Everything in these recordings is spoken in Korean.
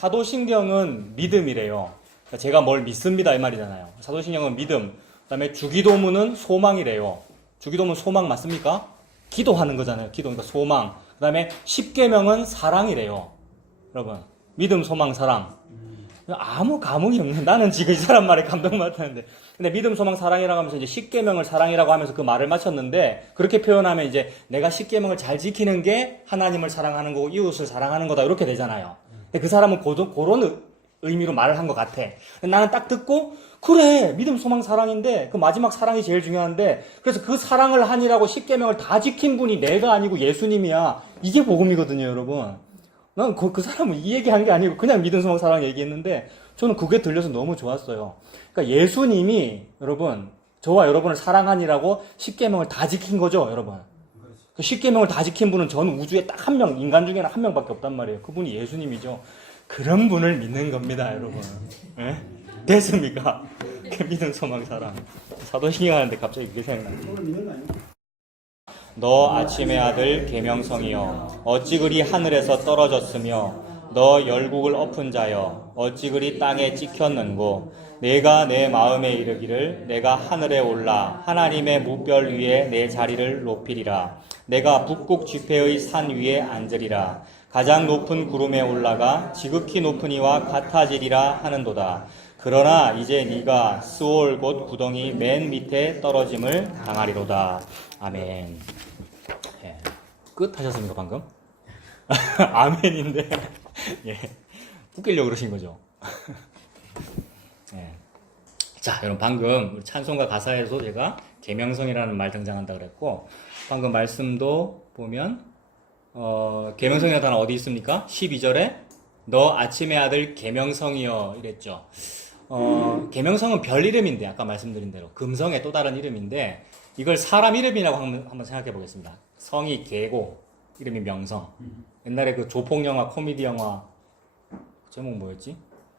사도신경은 믿음이래요. 그러니까 제가 뭘 믿습니다 이 말이잖아요. 사도신경은 믿음. 그다음에 주기도문은 소망이래요. 주기도문 소망 맞습니까? 기도하는 거잖아요. 기도 그러니까 소망. 그다음에 십계명은 사랑이래요. 여러분 믿음, 소망, 사랑. 아무 감흥이 없는 나는 지금 이 사람 말에 감동받았는데 근데 믿음, 소망, 사랑이라고 하면서 이제 십계명을 사랑이라고 하면서 그 말을 마쳤는데 그렇게 표현하면 이제 내가 십계명을 잘 지키는 게 하나님을 사랑하는 거고 이웃을 사랑하는 거다 이렇게 되잖아요. 근데 그 사람은 그런 의미로 말을 한 것 같아. 나는 딱 듣고 그래 믿음, 소망, 사랑인데 그 마지막 사랑이 제일 중요한데 그래서 그 사랑을 하니라고 십계명을 다 지킨 분이 내가 아니고 예수님이야. 이게 복음이거든요 여러분. 난 그 사람은 이 얘기한 게 아니고 그냥 믿음, 소망, 사랑 얘기했는데 저는 그게 들려서 너무 좋았어요. 그러니까 예수님이 여러분 저와 여러분을 사랑하니라고 십계명을 다 지킨 거죠 여러분. 그 십계명을 다 지킨 분은 전 우주에 딱 한 명, 인간 중에는 한 명밖에 없단 말이에요. 그분이 예수님이죠. 그런 분을 믿는 겁니다 여러분. 네? 됐습니까? 믿음, 소망, 사랑. 사도신경 하는데 갑자기 그게 생각나요. 너 아침의 아들 계명성이여 어찌 그리 하늘에서 떨어졌으며 너 열국을 엎은 자여 어찌 그리 땅에 찍혔는고 내가 내 마음에 이르기를 내가 하늘에 올라 하나님의 무별 위에 내 자리를 높이리라 내가 북극 지폐의 산 위에 앉으리라 가장 높은 구름에 올라가 지극히 높은 이와 같아지리라 하는도다. 그러나 이제 네가 스올 곧 구덩이 맨 밑에 떨어짐을 당하리로다. 아멘. 예. 끝 하셨습니까 방금? 아멘인데 예. 웃기려고 그러신 거죠. 예. 자 여러분 방금 찬송가 가사에서 제가 계명성이라는 말 등장한다 그랬고 방금 말씀도 보면 계명성이라는 단어 어디 있습니까? 12절에 너 아침의 아들 계명성이여 이랬죠. 계명성은 별 이름인데 아까 말씀드린 대로 금성의 또 다른 이름인데 이걸 사람 이름이라고 한번 생각해 보겠습니다. 성이 계고 이름이 명성. 옛날에 그 조폭 영화, 코미디 영화 제목 뭐였지?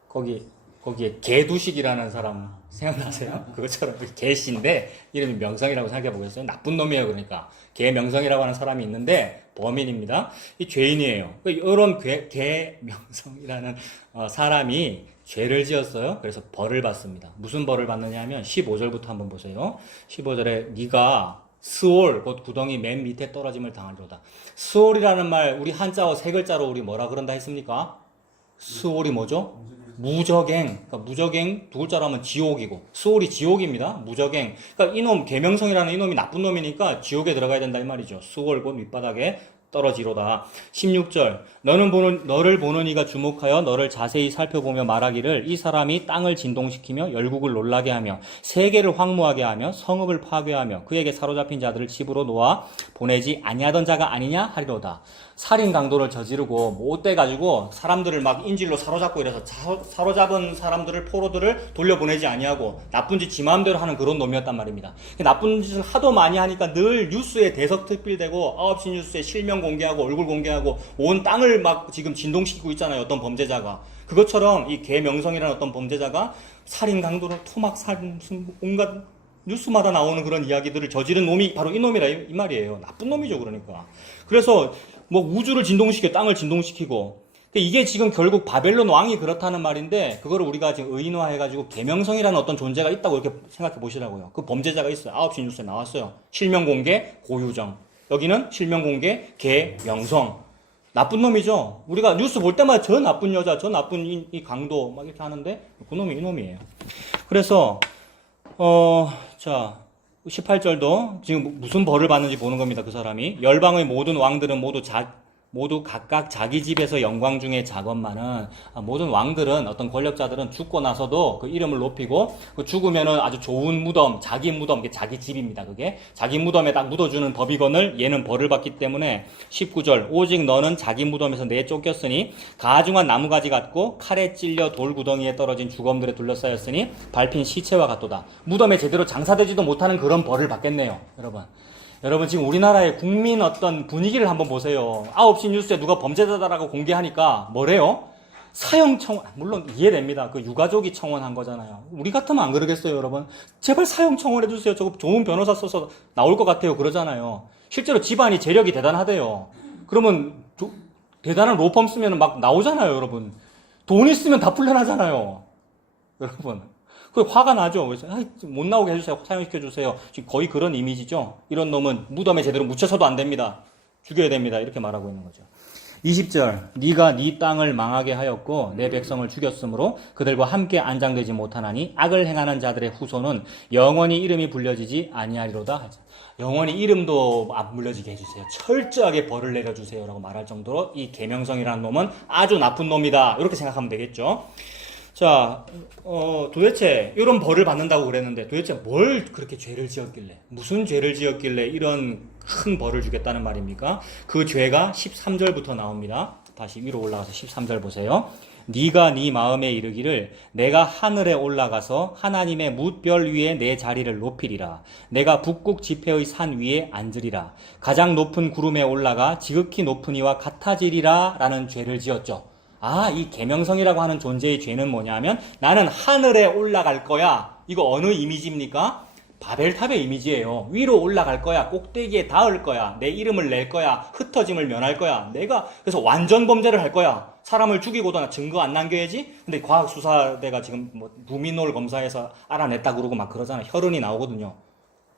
거기에 개두식이라는 사람 생각나세요? 그것처럼 개씨인데 이름이 명성이라고 생각해 보겠어요. 나쁜 놈이에요. 그러니까 개명성이라고 하는 사람이 있는데 범인입니다. 이 죄인이에요. 이런 개명성이라는 사람이 죄를 지었어요. 그래서 벌을 받습니다. 무슨 벌을 받느냐 하면 15절부터 한번 보세요. 15절에 네가 스올 곧 구덩이 맨 밑에 떨어짐을 당하리로다. 스올이라는 말 우리 한자어 세 글자로 우리 뭐라 그런다 했습니까? 스올이 뭐죠? 무적행. 그러니까 무적행 두 글자로 하면 지옥이고 스올이 지옥입니다. 무적행. 그러니까 이놈 계명성이라는 이놈이 나쁜 놈이니까 지옥에 들어가야 된다 이 말이죠. 스올 곧 밑바닥에 떨어지로다. 16절 너를 보는 이가 주목하여 너를 자세히 살펴보며 말하기를 이 사람이 땅을 진동시키며 열국을 놀라게 하며 세계를 황무하게 하며 성읍을 파괴하며 그에게 사로잡힌 자들을 집으로 놓아 보내지 아니하던 자가 아니냐 하리로다. 살인 강도를 저지르고 못돼 가지고 사람들을 막 인질로 사로잡고 이래서 사로잡은 사람들을 포로들을 돌려보내지 아니하고 나쁜 짓 지 마음대로 하는 그런 놈이었단 말입니다. 나쁜 짓을 하도 많이 하니까 늘 뉴스에 대석특필되고 9시 뉴스에 실명 공개하고 얼굴 공개하고 온 땅을 막 지금 진동시키고 있잖아요. 어떤 범죄자가. 그것처럼 이 계명성이라는 어떤 범죄자가 살인 강도를 토막 살인 온갖 뉴스마다 나오는 그런 이야기들을 저지른 놈이 바로 이 놈이라 이 말이에요. 나쁜 놈이죠. 그러니까. 그래서 뭐 우주를 진동시켜 땅을 진동시키고 이게 지금 결국 바벨론 왕이 그렇다는 말인데 그거를 우리가 지금 의인화해가지고 계명성이라는 어떤 존재가 있다고 이렇게 생각해 보시라고요. 그 범죄자가 있어요. 9시 뉴스에 나왔어요. 실명 공개 고유정. 여기는 실명 공개 계명성. 나쁜 놈이죠. 우리가 뉴스 볼 때마다 저 나쁜 여자, 저 나쁜 이 강도 막 이렇게 하는데 그 놈이 이 놈이에요. 그래서 자 18절도 지금 무슨 벌을 받는지 보는 겁니다. 그 사람이 열방의 모든 왕들은 모두 각각 자기 집에서 영광 중에 자건만은 모든 왕들은 어떤 권력자들은 죽고 나서도 그 이름을 높이고 그 죽으면은 아주 좋은 무덤, 자기 무덤, 자기 집입니다. 그게 자기 무덤에 딱 묻어주는 법이건을 얘는 벌을 받기 때문에 19절 오직 너는 자기 무덤에서 내쫓겼으니 가중한 나무가지 같고 칼에 찔려 돌구덩이에 떨어진 주검들에 둘러싸였으니 밟힌 시체와 같도다. 무덤에 제대로 장사되지도 못하는 그런 벌을 받겠네요. 여러분 지금 우리나라의 국민 어떤 분위기를 한번 보세요. 9시 뉴스에 누가 범죄자다라고 공개하니까 뭐래요? 사형 청원, 물론 이해됩니다. 그 유가족이 청원한 거잖아요. 우리 같으면 안 그러겠어요, 여러분? 제발 사형 청원해주세요. 저거 좋은 변호사 써서 나올 것 같아요. 그러잖아요. 실제로 집안이 재력이 대단하대요. 그러면 대단한 로펌 쓰면 막 나오잖아요, 여러분. 돈 있으면 다 풀려나잖아요. 여러분. 그 화가 나죠. 그래서 못 나오게 해주세요. 사형시켜주세요. 지금 거의 그런 이미지죠. 이런 놈은 무덤에 제대로 묻혀서도 안 됩니다. 죽여야 됩니다. 이렇게 말하고 있는 거죠. 20절 네가 네 땅을 망하게 하였고 내 백성을 죽였으므로 그들과 함께 안장되지 못하나니 악을 행하는 자들의 후손은 영원히 이름이 불려지지 아니하리로다. 영원히 이름도 안 불려지게 해주세요. 철저하게 벌을 내려주세요 라고 말할 정도로 이 계명성이라는 놈은 아주 나쁜 놈이다. 이렇게 생각하면 되겠죠. 자, 도대체 이런 벌을 받는다고 그랬는데 도대체 뭘 그렇게 죄를 지었길래, 무슨 죄를 지었길래 이런 큰 벌을 주겠다는 말입니까? 그 죄가 13절부터 나옵니다. 다시 위로 올라가서 13절 보세요. 네가 네 마음에 이르기를 내가 하늘에 올라가서 하나님의 뭇별 위에 내 자리를 높이리라. 내가 북극 지폐의 산 위에 앉으리라. 가장 높은 구름에 올라가 지극히 높은 이와 같아지리라 라는 죄를 지었죠. 이 계명성이라고 하는 존재의 죄는 뭐냐면 나는 하늘에 올라갈 거야. 이거 어느 이미지입니까? 바벨탑의 이미지예요. 위로 올라갈 거야. 꼭대기에 닿을 거야. 내 이름을 낼 거야. 흩어짐을 면할 거야. 내가 그래서 완전 범죄를 할 거야. 사람을 죽이고도 증거 안 남겨야지. 근데 과학수사대가 지금 뭐 루미놀 검사해서 알아냈다 그러고 막 그러잖아요. 혈흔이 나오거든요.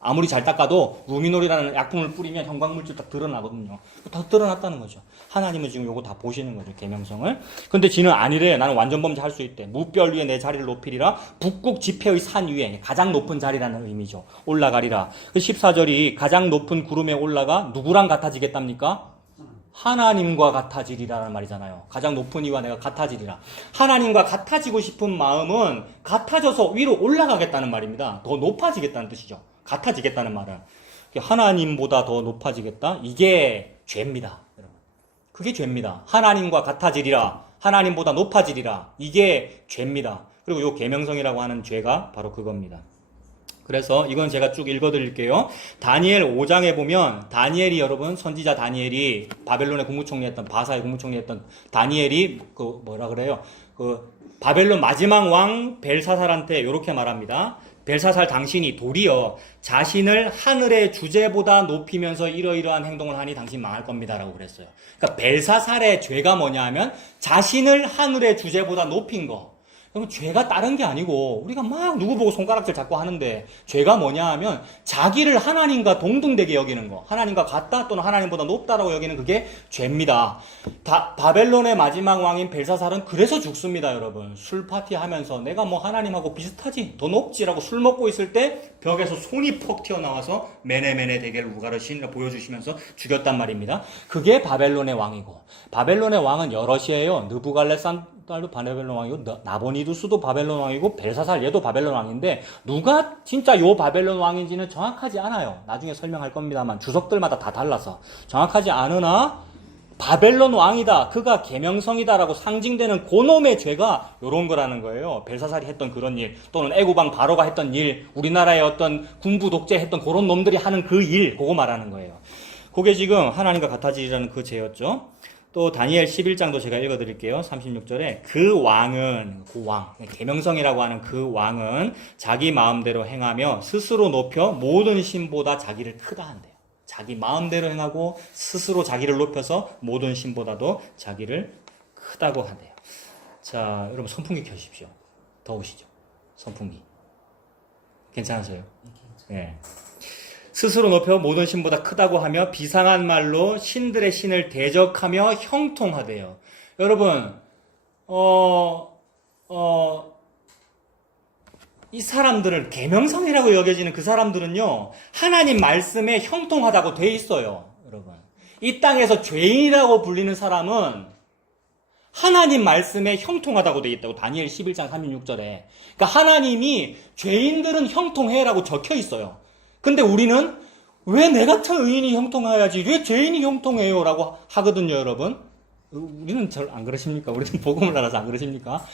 아무리 잘 닦아도 루미놀이라는 약품을 뿌리면 형광물질 다 드러나거든요. 다 드러났다는 거죠. 하나님은 지금 요거 다 보시는 거죠. 계명성을. 근데 지는 아니래. 나는 완전 범죄 할 수 있대. 뭇별 위에 내 자리를 높이리라. 북극 지폐의 산 위에 가장 높은 자리라는 의미죠. 올라가리라. 14절이 가장 높은 구름에 올라가 누구랑 같아지겠답니까? 하나님과 같아지리라는 말이잖아요. 가장 높은 이와 내가 같아지리라. 하나님과 같아지고 싶은 마음은 같아져서 위로 올라가겠다는 말입니다. 더 높아지겠다는 뜻이죠. 같아지겠다는 말은 하나님보다 더 높아지겠다. 이게 죄입니다. 여러분. 그게 죄입니다. 하나님과 같아지리라. 하나님보다 높아지리라. 이게 죄입니다. 그리고 요 계명성이라고 하는 죄가 바로 그겁니다. 그래서 이건 제가 쭉 읽어드릴게요. 다니엘 5장에 보면 다니엘이 여러분 선지자 다니엘이 바벨론의 국무총리했던 바사의 국무총리했던 다니엘이 바벨론 마지막 왕 벨사살한테 이렇게 말합니다. 벨사살 당신이 도리어 자신을 하늘의 주제보다 높이면서 이러이러한 행동을 하니 당신 망할 겁니다 라고 그랬어요. 그러니까 벨사살의 죄가 뭐냐 하면 자신을 하늘의 주제보다 높인 거. 그럼 죄가 다른 게 아니고 우리가 막 누구 보고 손가락질 자꾸 하는데 죄가 뭐냐 하면 자기를 하나님과 동등되게 여기는 거. 하나님과 같다 또는 하나님보다 높다라고 여기는 그게 죄입니다. 바벨론의 마지막 왕인 벨사살은 그래서 죽습니다. 여러분. 술 파티하면서 내가 뭐 하나님하고 비슷하지 더 높지라고 술 먹고 있을 때 벽에서 손이 퍽 튀어나와서 메네메네 대겔 우가르 신이라 보여주시면서 죽였단 말입니다. 그게 바벨론의 왕이고 바벨론의 왕은 여럿이에요. 느부갈네살도 바벨론 왕이고 나보니두스도 바벨론 왕이고 벨사살 얘도 바벨론 왕인데 누가 진짜 요 바벨론 왕인지는 정확하지 않아요. 나중에 설명할 겁니다만 주석들마다 다 달라서 정확하지 않으나 바벨론 왕이다. 그가 계명성이다라고 상징되는 그놈의 죄가 요런 거라는 거예요. 벨사살이 했던 그런 일 또는 애구방 바로가 했던 일 우리나라의 어떤 군부 독재했던 그런 놈들이 하는 그 일 그거 말하는 거예요. 그게 지금 하나님과 같아지라는 그 죄였죠. 또 다니엘 11장도 제가 읽어드릴게요. 36절에 그 왕은 계명성이라고 하는 그 왕은 자기 마음대로 행하며 스스로 높여 모든 신보다 자기를 크다 한대요. 자기 마음대로 행하고 스스로 자기를 높여서 모든 신보다도 자기를 크다고 한대요. 자, 여러분 선풍기 켜십시오. 더우시죠? 선풍기. 괜찮으세요? 네. 스스로 높여 모든 신보다 크다고 하며 비상한 말로 신들의 신을 대적하며 형통하대요. 여러분, 이 사람들을 계명성이라고 여겨지는 그 사람들은요, 하나님 말씀에 형통하다고 돼 있어요. 여러분. 이 땅에서 죄인이라고 불리는 사람은 하나님 말씀에 형통하다고 돼 있다고 다니엘 11장 36절에. 그러니까 하나님이 죄인들은 형통해라고 적혀 있어요. 근데 우리는 왜 내 같은 의인이 형통해야지 왜 죄인이 형통해요 라고 하거든요. 여러분 우리는 잘 안 그러십니까? 우리는 복음을 알아서 안 그러십니까?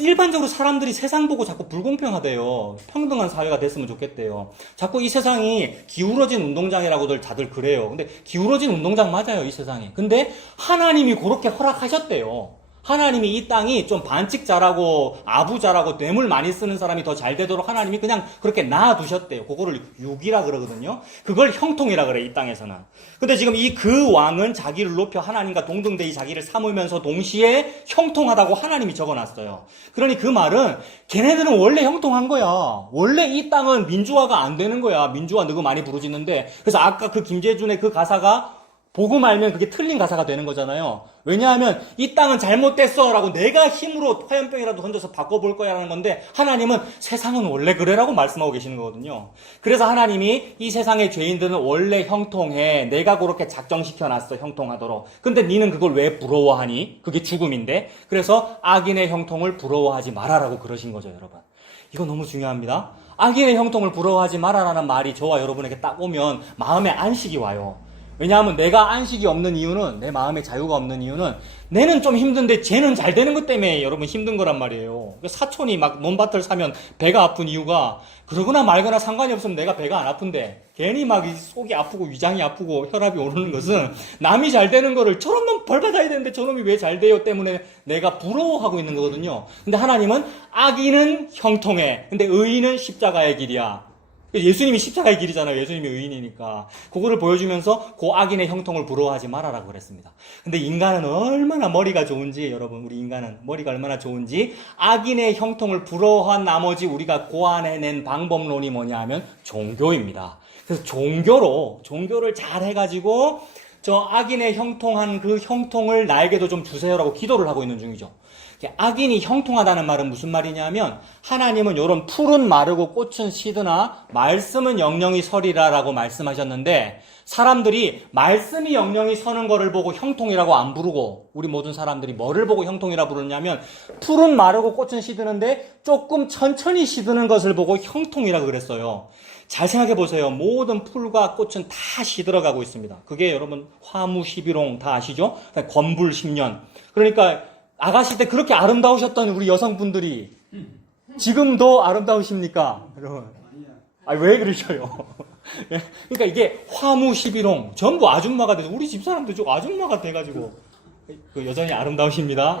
일반적으로 사람들이 세상 보고 자꾸 불공평하대요. 평등한 사회가 됐으면 좋겠대요. 자꾸 이 세상이 기울어진 운동장이라고들 다들 그래요. 근데 기울어진 운동장 맞아요. 이 세상이. 근데 하나님이 그렇게 허락하셨대요. 하나님이 이 땅이 좀 반칙 잘하고 아부 잘하고 뇌물 많이 쓰는 사람이 더 잘 되도록 하나님이 그냥 그렇게 놔두셨대요. 그거를 육이라 그러거든요. 그걸 형통이라 그래, 이 땅에서는. 근데 지금 이 그 왕은 자기를 높여 하나님과 동등되이 자기를 삼으면서 동시에 형통하다고 하나님이 적어놨어요. 그러니 그 말은 걔네들은 원래 형통한 거야. 원래 이 땅은 민주화가 안 되는 거야. 민주화 너무 많이 부르짖는데. 그래서 아까 그 김재준의 그 가사가 보고 말면 그게 틀린 가사가 되는 거잖아요. 왜냐하면 이 땅은 잘못됐어 라고 내가 힘으로 화염병이라도 던져서 바꿔볼 거야 라는 건데 하나님은 세상은 원래 그래라고 말씀하고 계시는 거거든요. 그래서 하나님이 이 세상의 죄인들은 원래 형통해. 내가 그렇게 작정시켜놨어, 형통하도록. 근데 니는 그걸 왜 부러워하니? 그게 죽음인데. 그래서 악인의 형통을 부러워하지 마라라고 그러신 거죠, 여러분. 이거 너무 중요합니다. 악인의 형통을 부러워하지 마라라는 말이 저와 여러분에게 딱 오면 마음에 안식이 와요. 왜냐하면 내가 안식이 없는 이유는, 내 마음에 자유가 없는 이유는 내는 좀 힘든데 쟤는 잘 되는 것 때문에 여러분 힘든 거란 말이에요. 사촌이 막 논밭을 사면 배가 아픈 이유가 그러거나 말거나 상관이 없으면 내가 배가 안 아픈데 괜히 막 속이 아프고 위장이 아프고 혈압이 오르는 것은 남이 잘 되는 거를 저런 놈 벌 받아야 되는데 저놈이 왜 잘 돼요 때문에 내가 부러워하고 있는 거거든요. 근데 하나님은 악인은 형통해. 근데 의인은 십자가의 길이야. 예수님이 십자가의 길이잖아요. 예수님이 의인이니까. 그거를 보여주면서 그 악인의 형통을 부러워하지 말아라고 그랬습니다. 근데 인간은 얼마나 머리가 좋은지, 여러분, 우리 인간은 머리가 얼마나 좋은지, 악인의 형통을 부러워한 나머지 우리가 고안해낸 방법론이 뭐냐 하면 종교입니다. 그래서 종교를 잘 해가지고 저 악인의 형통한 그 형통을 나에게도 좀 주세요라고 기도를 하고 있는 중이죠. 악인이 형통하다는 말은 무슨 말이냐면 하나님은 이런 풀은 마르고 꽃은 시드나 말씀은 영영이 서리라라고 말씀하셨는데 사람들이 말씀이 영영이 서는 거를 보고 형통이라고 안 부르고 우리 모든 사람들이 뭐를 보고 형통이라 부르냐면 풀은 마르고 꽃은 시드는데 조금 천천히 시드는 것을 보고 형통이라고 그랬어요. 잘 생각해 보세요. 모든 풀과 꽃은 다 시들어가고 있습니다. 그게 여러분 화무 11홍 다 아시죠? 건불 10년. 그러니까 아가씨 때 그렇게 아름다우셨던 우리 여성분들이 지금도 아름다우십니까? 여러분. 왜 그러셔요? 그러니까 이게 화무 11홍 전부 아줌마가 돼서 우리 집사람도 좀 아줌마가 돼가지고 여전히 아름다우십니다.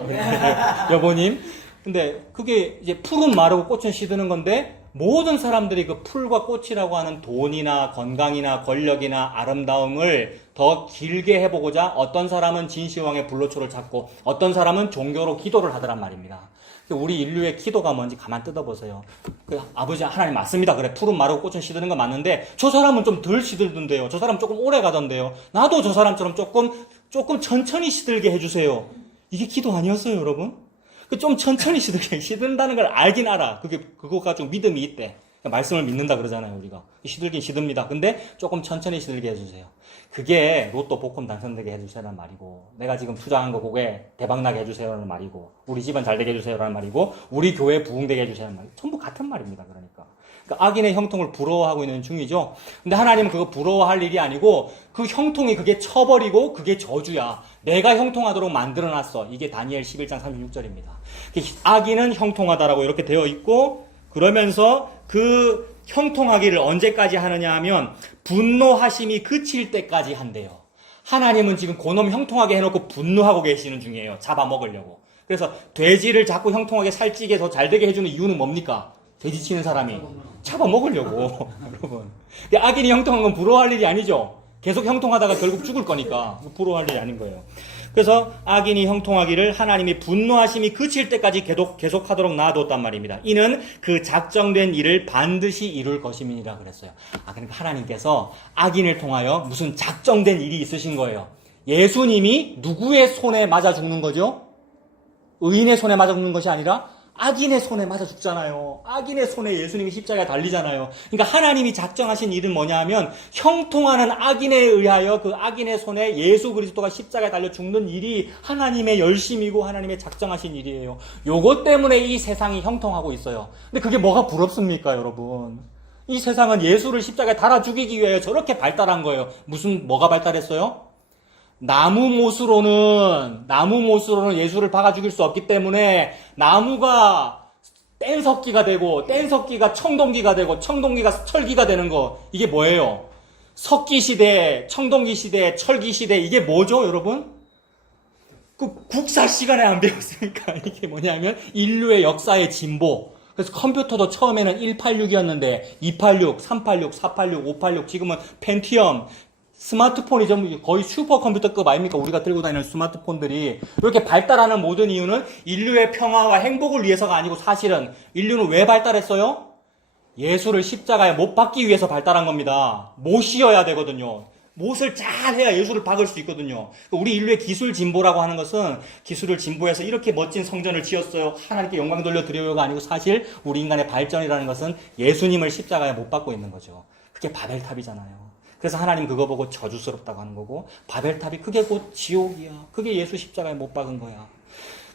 여보님. 근데 그게 이제 풀은 마르고 꽃은 시드는 건데 모든 사람들이 그 풀과 꽃이라고 하는 돈이나 건강이나 권력이나 아름다움을 더 길게 해보고자 어떤 사람은 진시황의 불로초를 찾고 어떤 사람은 종교로 기도를 하더란 말입니다. 우리 인류의 기도가 뭔지 가만 뜯어보세요. 아버지 하나님 맞습니다. 그래 풀은 마르고 꽃은 시드는 건 맞는데 저 사람은 좀 덜 시들던데요. 저 사람 조금 오래 가던데요. 나도 저 사람처럼 조금 천천히 시들게 해주세요. 이게 기도 아니었어요, 여러분? 좀 천천히 시든다는 걸 알긴 알아. 그거 가지고 믿음이 있대. 말씀을 믿는다 그러잖아요, 우리가. 시들긴 시듭니다. 근데 조금 천천히 시들게 해주세요. 그게 로또 복권 당첨되게 해주세요라는 말이고, 내가 지금 투자한 거 그게 대박나게 해주세요라는 말이고, 우리 집안 잘되게 해주세요라는 말이고, 우리 교회 부흥되게 해주세요라는 말. 전부 같은 말입니다, 그러니까 악인의 형통을 부러워하고 있는 중이죠. 근데 하나님은 그거 부러워할 일이 아니고, 그 형통이 그게 쳐버리고, 그게 저주야. 내가 형통하도록 만들어놨어. 이게 다니엘 11장 36절입니다. 악인은 형통하다라고 이렇게 되어 있고, 그러면서 그 형통하기를 언제까지 하느냐 하면 분노하심이 그칠 때까지 한대요. 하나님은 지금 그놈 형통하게 해놓고 분노하고 계시는 중이에요. 잡아먹으려고. 그래서 돼지를 자꾸 형통하게 살찌게 더 잘되게 해주는 이유는 뭡니까? 돼지 치는 사람이 잡아먹으려고. 여러분, 악인이 형통한 건 부러워할 일이 아니죠. 계속 형통하다가 결국 죽을 거니까 부러워할 일이 아닌 거예요. 그래서 악인이 형통하기를 하나님이 분노하심이 그칠 때까지 계속하도록 놔뒀단 말입니다. 이는 그 작정된 일을 반드시 이룰 것임이니라 그랬어요. 그러니까 하나님께서 악인을 통하여 무슨 작정된 일이 있으신 거예요. 예수님이 누구의 손에 맞아 죽는 거죠? 의인의 손에 맞아 죽는 것이 아니라 악인의 손에 맞아 죽잖아요. 악인의 손에 예수님이 십자가에 달리잖아요. 그러니까 하나님이 작정하신 일은 뭐냐 하면 형통하는 악인에 의하여 그 악인의 손에 예수 그리스도가 십자가에 달려 죽는 일이 하나님의 열심이고 하나님의 작정하신 일이에요. 요것 때문에 이 세상이 형통하고 있어요. 근데 그게 뭐가 부럽습니까, 여러분? 이 세상은 예수를 십자가에 달아 죽이기 위해 저렇게 발달한 거예요. 뭐가 발달했어요? 나무 못으로는 예수를 박아 죽일 수 없기 때문에 나무가 뗀석기가 되고 뗀석기가 청동기가 되고 청동기가 철기가 되는 거, 이게 뭐예요? 석기 시대, 청동기 시대, 철기 시대, 이게 뭐죠, 여러분? 그 국사 시간에 안 배웠으니까 이게 뭐냐면 인류의 역사의 진보. 그래서 컴퓨터도 처음에는 186이었는데 286, 386, 486, 586 지금은 펜티엄 스마트폰이 좀 거의 슈퍼컴퓨터급 아닙니까? 우리가 들고 다니는 스마트폰들이 이렇게 발달하는 모든 이유는 인류의 평화와 행복을 위해서가 아니고 사실은 인류는 왜 발달했어요? 예수를 십자가에 못 박기 위해서 발달한 겁니다. 못이어야 되거든요. 못을 잘 해야 예수를 박을 수 있거든요. 우리 인류의 기술 진보라고 하는 것은 기술을 진보해서 이렇게 멋진 성전을 지었어요. 하나님께 영광 돌려드려요가 아니고 사실 우리 인간의 발전이라는 것은 예수님을 십자가에 못 박고 있는 거죠. 그게 바벨탑이잖아요. 그래서 하나님 그거 보고 저주스럽다고 하는 거고 바벨탑이 그게 곧 지옥이야. 그게 예수 십자가에 못 박은 거야.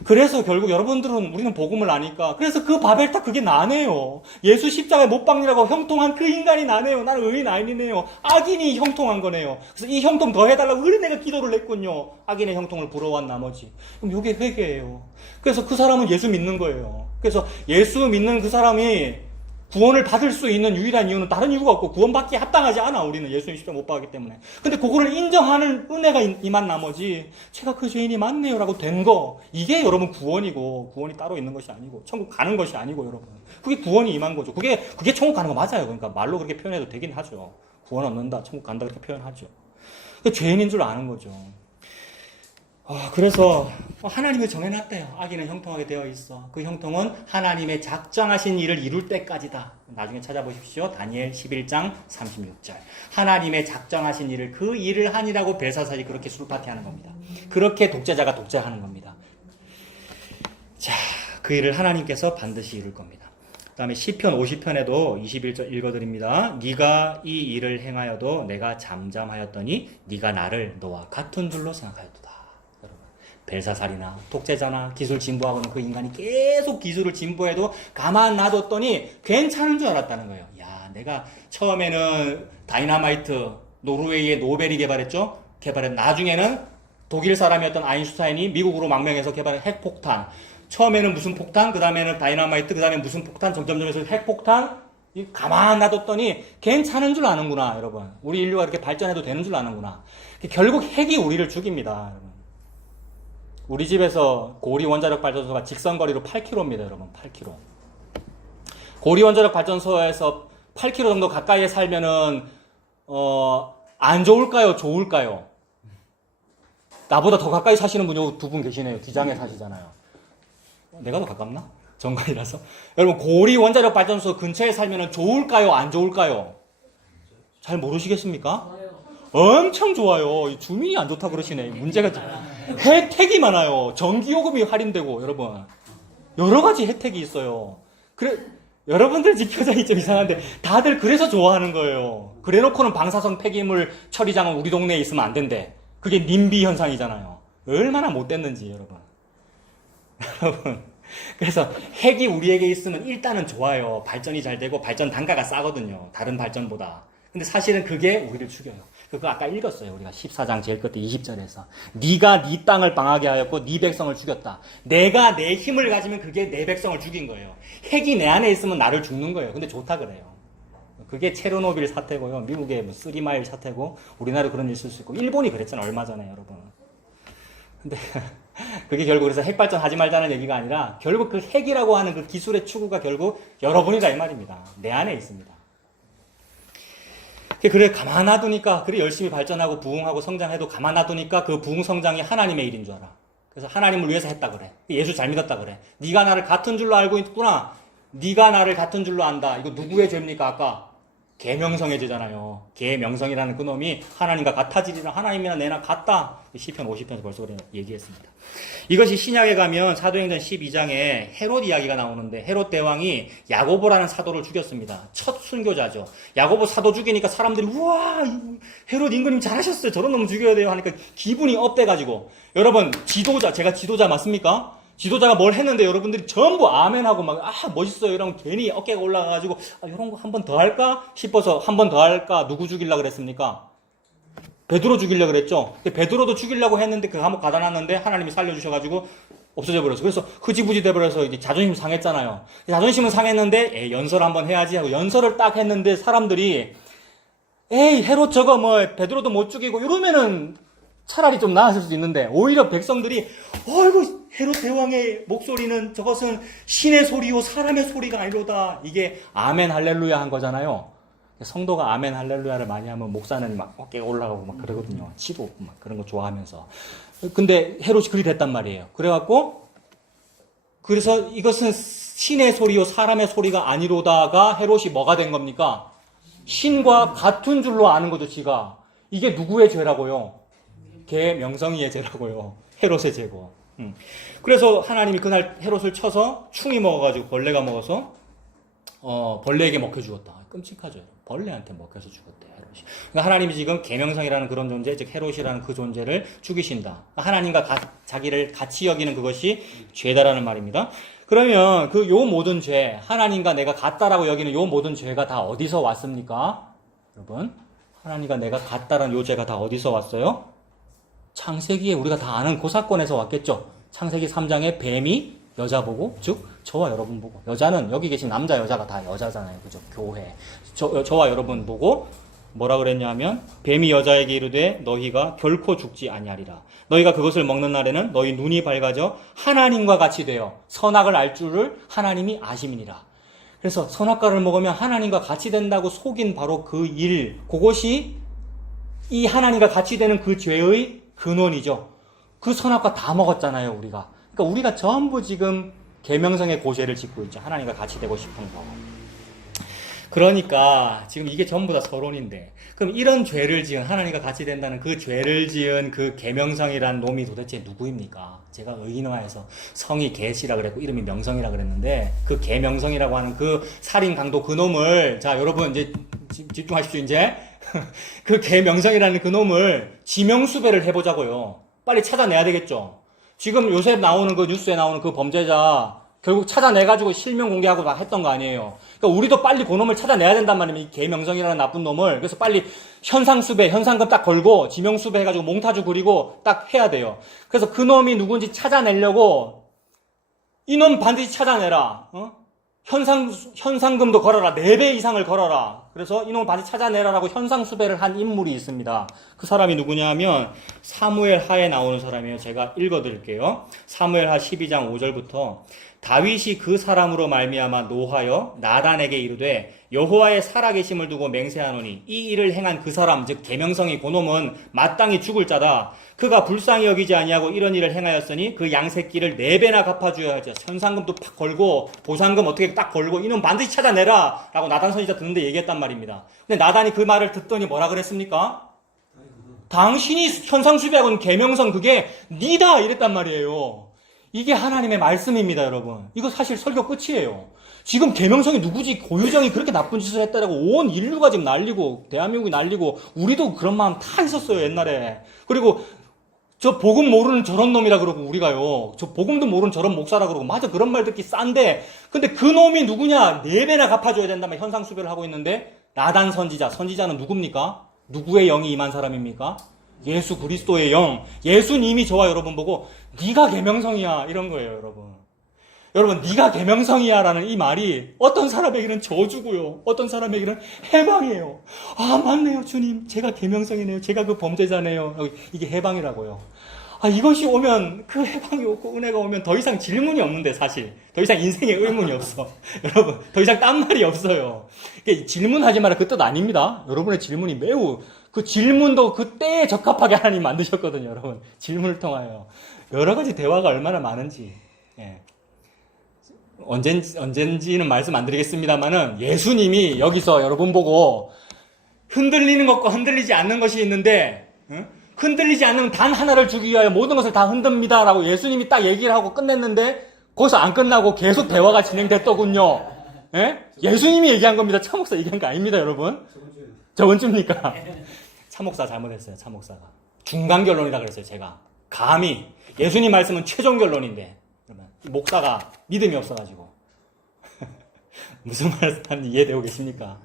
그래서 결국 여러분들은 우리는 복음을 아니까 그래서 그 바벨탑 그게 나네요. 예수 십자가에 못 박느라고 형통한 그 인간이 나네요. 나는 의인 아니네요. 악인이 형통한 거네요. 그래서 이 형통 더 해달라고 내가 기도를 했군요. 악인의 형통을 부러워한 나머지. 그럼 이게 회개예요. 그래서 그 사람은 예수 믿는 거예요. 그래서 예수 믿는 그 사람이 구원을 받을 수 있는 유일한 이유는 다른 이유가 없고 구원받기에 합당하지 않아. 우리는 예수님 십자가 못 박았기 때문에. 근데 그거를 인정하는 은혜가 임한 나머지 제가 그 죄인이 맞네요 라고 된 거, 이게 여러분 구원이고, 구원이 따로 있는 것이 아니고 천국 가는 것이 아니고 여러분 그게 구원이 임한 거죠. 그게 천국 가는 거 맞아요. 그러니까 말로 그렇게 표현해도 되긴 하죠. 구원 얻는다, 천국 간다 그렇게 표현하죠. 죄인인 줄 아는 거죠. 그래서 하나님이 정해놨대요. 악인은 형통하게 되어 있어. 그 형통은 하나님의 작정하신 일을 이룰 때까지다. 나중에 찾아보십시오. 다니엘 11장 36절. 하나님의 작정하신 일을 그 일을 하니라고 벨사살이 그렇게 술파티하는 겁니다. 그렇게 독재자가 독재하는 겁니다. 자, 그 일을 하나님께서 반드시 이룰 겁니다. 그 다음에 시편 50편에도 21절 읽어드립니다. 네가 이 일을 행하여도 내가 잠잠하였더니 네가 나를 너와 같은 줄로 생각하였도다. 벨사살이나 독재자나 기술 진보하고는 그 인간이 계속 기술을 진보해도 가만 놔뒀더니 괜찮은 줄 알았다는 거예요. 야, 내가 처음에는 다이나마이트, 노르웨이의 노벨이 개발했 나중에는 독일 사람이었던 아인슈타인이 미국으로 망명해서 개발한 핵폭탄. 처음에는 무슨 폭탄, 그 다음에는 다이나마이트, 그 다음에 무슨 폭탄, 점점점 해서 핵폭탄. 가만 놔뒀더니 괜찮은 줄 아는구나, 여러분. 우리 인류가 이렇게 발전해도 되는 줄 아는구나. 결국 핵이 우리를 죽입니다, 여러분. 우리 집에서 고리 원자력 발전소가 직선거리로 8km입니다, 여러분. 8km. 고리 원자력 발전소에서 8km 정도 가까이에 살면은 안 좋을까요? 좋을까요? 나보다 더 가까이 사시는 분이 두 분 계시네요. 기장에 사시잖아요. 내가 더 가깝나? 정관이라서. 여러분, 고리 원자력 발전소 근처에 살면은 좋을까요? 안 좋을까요? 잘 모르시겠습니까? 엄청 좋아요. 주민이 안 좋다 그러시네. 문제가 혜택이 많아요. 전기요금이 할인되고, 여러분. 여러 가지 혜택이 있어요. 여러분들 지표장이 좀 이상한데, 다들 그래서 좋아하는 거예요. 그래 놓고는 방사성 폐기물 처리장은 우리 동네에 있으면 안 된대. 그게 님비 현상이잖아요. 얼마나 못됐는지, 여러분. 여러분. 그래서 핵이 우리에게 있으면 일단은 좋아요. 발전이 잘 되고, 발전 단가가 싸거든요. 다른 발전보다. 근데 사실은 그게 우리를 죽여요. 그거 아까 읽었어요. 우리가 14장 제일 끝에 20절에서. 네가 네 땅을 방하게 하였고 네 백성을 죽였다. 내가 내 힘을 가지면 그게 내 백성을 죽인 거예요. 핵이 내 안에 있으면 나를 죽는 거예요. 근데 좋다 그래요. 그게 체르노빌 사태고요. 미국의 쓰리마일 사태고 우리나라도 그런 일 있을 수 있고 일본이 그랬잖아요. 얼마 전에 여러분. 근데 그게 결국 그래서 핵 발전하지 말자는 얘기가 아니라 결국 그 핵이라고 하는 그 기술의 추구가 결국 여러분이다 이 말입니다. 내 안에 있습니다. 그래 가만 놔두니까 그래 열심히 발전하고 부흥하고 성장해도 가만 놔두니까 그 부흥 성장이 하나님의 일인 줄 알아. 그래서 하나님을 위해서 했다 그래. 예수 잘 믿었다 그래. 네가 나를 같은 줄로 알고 있구나. 네가 나를 같은 줄로 안다. 이거 누구의 죄입니까? 아까 계명성의 죄잖아요. 계명성이라는 그놈이 하나님과 같아지리라. 하나님이나 내나 같다. 시편 50편에서 벌써 그래 얘기했습니다. 이것이 신약에 가면 사도행전 12장에 헤롯 이야기가 나오는데 헤롯 대왕이 야고보라는 사도를 죽였습니다. 첫 순교자죠. 야고보 사도 죽이니까 사람들이 우와 헤롯 임금님 잘하셨어요. 저런 놈 죽여야 돼요 하니까 기분이 업돼가지고 여러분 지도자 제가 지도자 맞습니까? 지도자가 뭘 했는데 여러분들이 전부 아멘하고 막 멋있어요 이러면 괜히 어깨가 올라가가지고 이런 거 한 번 더 할까 싶어서 한 번 더 할까 누구 죽이려고 그랬습니까? 베드로 죽이려고 그랬죠. 베드로도 죽이려고 했는데 그 감옥 가다 놨는데 하나님이 살려주셔가지고 없어져 버렸어. 그래서 흐지부지 돼버려서 이제 자존심 상했잖아요. 자존심은 상했는데 연설 한번 해야지 하고 연설을 딱 했는데 사람들이 에이 헤롯 저거 뭐 베드로도 못 죽이고 이러면은 차라리 좀 나았을 수도 있는데 오히려 백성들이 어이구 헤롯 대왕의 목소리는 저것은 신의 소리요 사람의 소리가 아니로다. 이게 아멘 할렐루야 한 거잖아요. 성도가 아멘 할렐루야를 많이 하면 목사는 막 어깨가 올라가고 막 그러거든요. 치도 없고 막 그런 거 좋아하면서. 근데 헤롯이 그리 됐단 말이에요. 그래갖고 그래서 이것은 신의 소리요 사람의 소리가 아니로다가 헤롯이 뭐가 된 겁니까? 신과 같은 줄로 아는 거죠. 지가. 이게 누구의 죄라고요? 개명성이의 죄라고요. 헤롯의 죄고. 그래서 하나님이 그날 헤롯을 쳐서 충이 먹어가지고 벌레가 먹어서 벌레에게 먹혀 죽었다. 끔찍하죠. 벌레한테 먹혀서 죽었대 헤롯이. 그러니까 하나님이 지금 계명성이라는 그런 존재, 즉 헤롯이라는 그 존재를 죽이신다. 하나님과 자기를 같이 여기는 그것이 죄다라는 말입니다. 그러면 그 요 모든 죄, 하나님과 내가 같다라고 여기는 요 모든 죄가 다 어디서 왔습니까? 여러분, 하나님과 내가 같다라는 요 죄가 다 어디서 왔어요? 창세기에 우리가 다 아는 그 사건에서 왔겠죠. 창세기 3장에 뱀이 여자 보고, 즉 저와 여러분 보고, 여자는 여기 계신 남자 여자가 다 여자잖아요. 그죠? 교회. 저와 여러분 보고 뭐라 그랬냐면 뱀이 여자에게 이르되 너희가 결코 죽지 아니하리라. 너희가 그것을 먹는 날에는 너희 눈이 밝아져 하나님과 같이 되어 선악을 알 줄을 하나님이 아심이니라. 그래서 선악과를 먹으면 하나님과 같이 된다고 속인 바로 그 일, 그것이 이 하나님과 같이 되는 그 죄의 근원이죠. 그 선악과 다 먹었잖아요, 우리가. 그러니까 우리가 전부 지금 계명성의 고죄를 짓고 있죠. 하나님과 같이 되고 싶은 거. 그러니까 지금 이게 전부 다 서론인데, 그럼 이런 죄를 지은, 하나님과 같이 된다는 그 죄를 지은 그 계명성이란 놈이 도대체 누구입니까? 제가 의인화해서 성이 계시라 그랬고 이름이 명성이라 그랬는데, 그 계명성이라고 하는 그 살인 강도 그 놈을, 자 여러분 이제 집중하십시오. 이제 그 계명성이라는 그 놈을 지명수배를 해보자고요. 빨리 찾아내야 되겠죠. 지금 요새 나오는 그 뉴스에 나오는 그 범죄자 결국 찾아내가지고 실명 공개하고 막 했던 거 아니에요. 그러니까 우리도 빨리 그 놈을 찾아내야 된단 말이에요. 이 계명성이라는 나쁜 놈을. 그래서 빨리 현상수배, 현상금 딱 걸고 지명수배 해가지고 몽타주 그리고 딱 해야 돼요. 그래서 그 놈이 누군지 찾아내려고 이 놈 반드시 찾아내라. 현상금도 걸어라. 4배 이상을 걸어라. 그래서 이놈을 반드시 찾아내라라고 현상수배를 한 인물이 있습니다. 그 사람이 누구냐 하면 사무엘 하에 나오는 사람이에요. 제가 읽어드릴게요. 사무엘 하 12장 5절부터 다윗이 그 사람으로 말미암아 노하여 나단에게 이르되 여호와의 살아계심을 두고 맹세하노니 이 일을 행한 그 사람 즉 계명성이 그놈은 마땅히 죽을 자다. 그가 불쌍히 여기지 아니하고 이런 일을 행하였으니 그 양새끼를 4배나 갚아줘야 하죠. 현상금도 팍 걸고 보상금 어떻게 딱 걸고 이놈 반드시 찾아내라 라고 나단 선지자 듣는데 얘기했단 말입니다. 근데 나단이 그 말을 듣더니 뭐라 그랬습니까? 당신이 현상수배하고는 계명성 그게 니다 이랬단 말이에요. 이게 하나님의 말씀입니다, 여러분. 이거 사실 설교 끝이에요. 지금 계명성이 누구지? 고유정이 그렇게 나쁜 짓을 했다라고 온 인류가 지금 난리고 대한민국이 난리고 우리도 그런 마음 다 있었어요, 옛날에. 그리고 저 복음 모르는 저런 놈이라 그러고 우리가요. 저 복음도 모르는 저런 목사라 그러고 맞아 그런 말 듣기 싼데 근데 그 놈이 누구냐? 4배나 갚아줘야 된다면 현상수배를 하고 있는데 나단 선지자는 누굽니까? 누구의 영이 임한 사람입니까? 예수 그리스도의 영. 예수님이 저와 여러분 보고 네가 계명성이야 이런 거예요, 여러분. 여러분 네가 계명성이야라는 이 말이 어떤 사람에게는 저주고요. 어떤 사람에게는 해방이에요. 아 맞네요 주님. 제가 계명성이네요. 제가 그 범죄자네요. 이게 해방이라고요. 아 이것이 오면 그 해방이 오고 은혜가 오면 더 이상 질문이 없는데 사실. 더 이상 인생에 의문이 없어. 여러분 더 이상 딴 말이 없어요. 질문하지 마라 그 뜻 아닙니다. 여러분의 질문이 매우 그 질문도 그때에 적합하게 하나님 만드셨거든요. 여러분 질문을 통하여 여러 가지 대화가 얼마나 많은지. 예. 언젠지는 말씀 안 드리겠습니다만은 예수님이 여기서 여러분 보고 흔들리는 것과 흔들리지 않는 것이 있는데 흔들리지 않는 단 하나를 주기 위하여 모든 것을 다 흔듭니다 라고 예수님이 딱 얘기를 하고 끝냈는데 거기서 안 끝나고 계속 대화가 진행됐더군요. 예? 예수님이 얘기한 겁니다. 차 목사 얘기한 거 아닙니다, 여러분. 저번 주입니까? 차 목사 잘못했어요. 차 목사가 중간 결론이라 그랬어요. 제가 감히 예수님 말씀은 최종 결론인데 목사가 믿음이 없어가지고 무슨 말씀인지 이해되고 계십니까?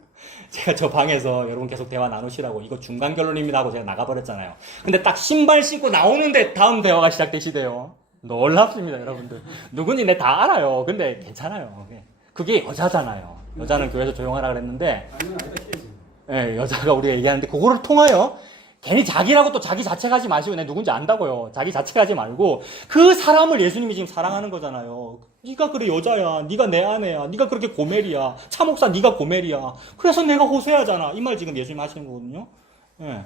제가 저 방에서 여러분 계속 대화 나누시라고 이거 중간 결론입니다 하고 제가 나가버렸잖아요. 근데 딱 신발 신고 나오는데 다음 대화가 시작되시대요. 놀랍습니다, 여러분들. 누군지 내 다 알아요. 근데 괜찮아요. 그게 여자잖아요. 여자는 교회에서 조용하라 그랬는데 예, 여자가 우리가 얘기하는데 그거를 통하여 괜히 자기라고 또 자기 자책하지 마시고, 내가 누군지 안다고요. 자기 자책하지 말고, 그 사람을 예수님이 지금 사랑하는 거잖아요. 네가 그래 여자야, 네가 내 아내야, 네가 그렇게 고멜이야, 차 목사 네가 고멜이야. 그래서 내가 호소하잖아. 이 말 지금 예수님 하시는 거거든요. 예.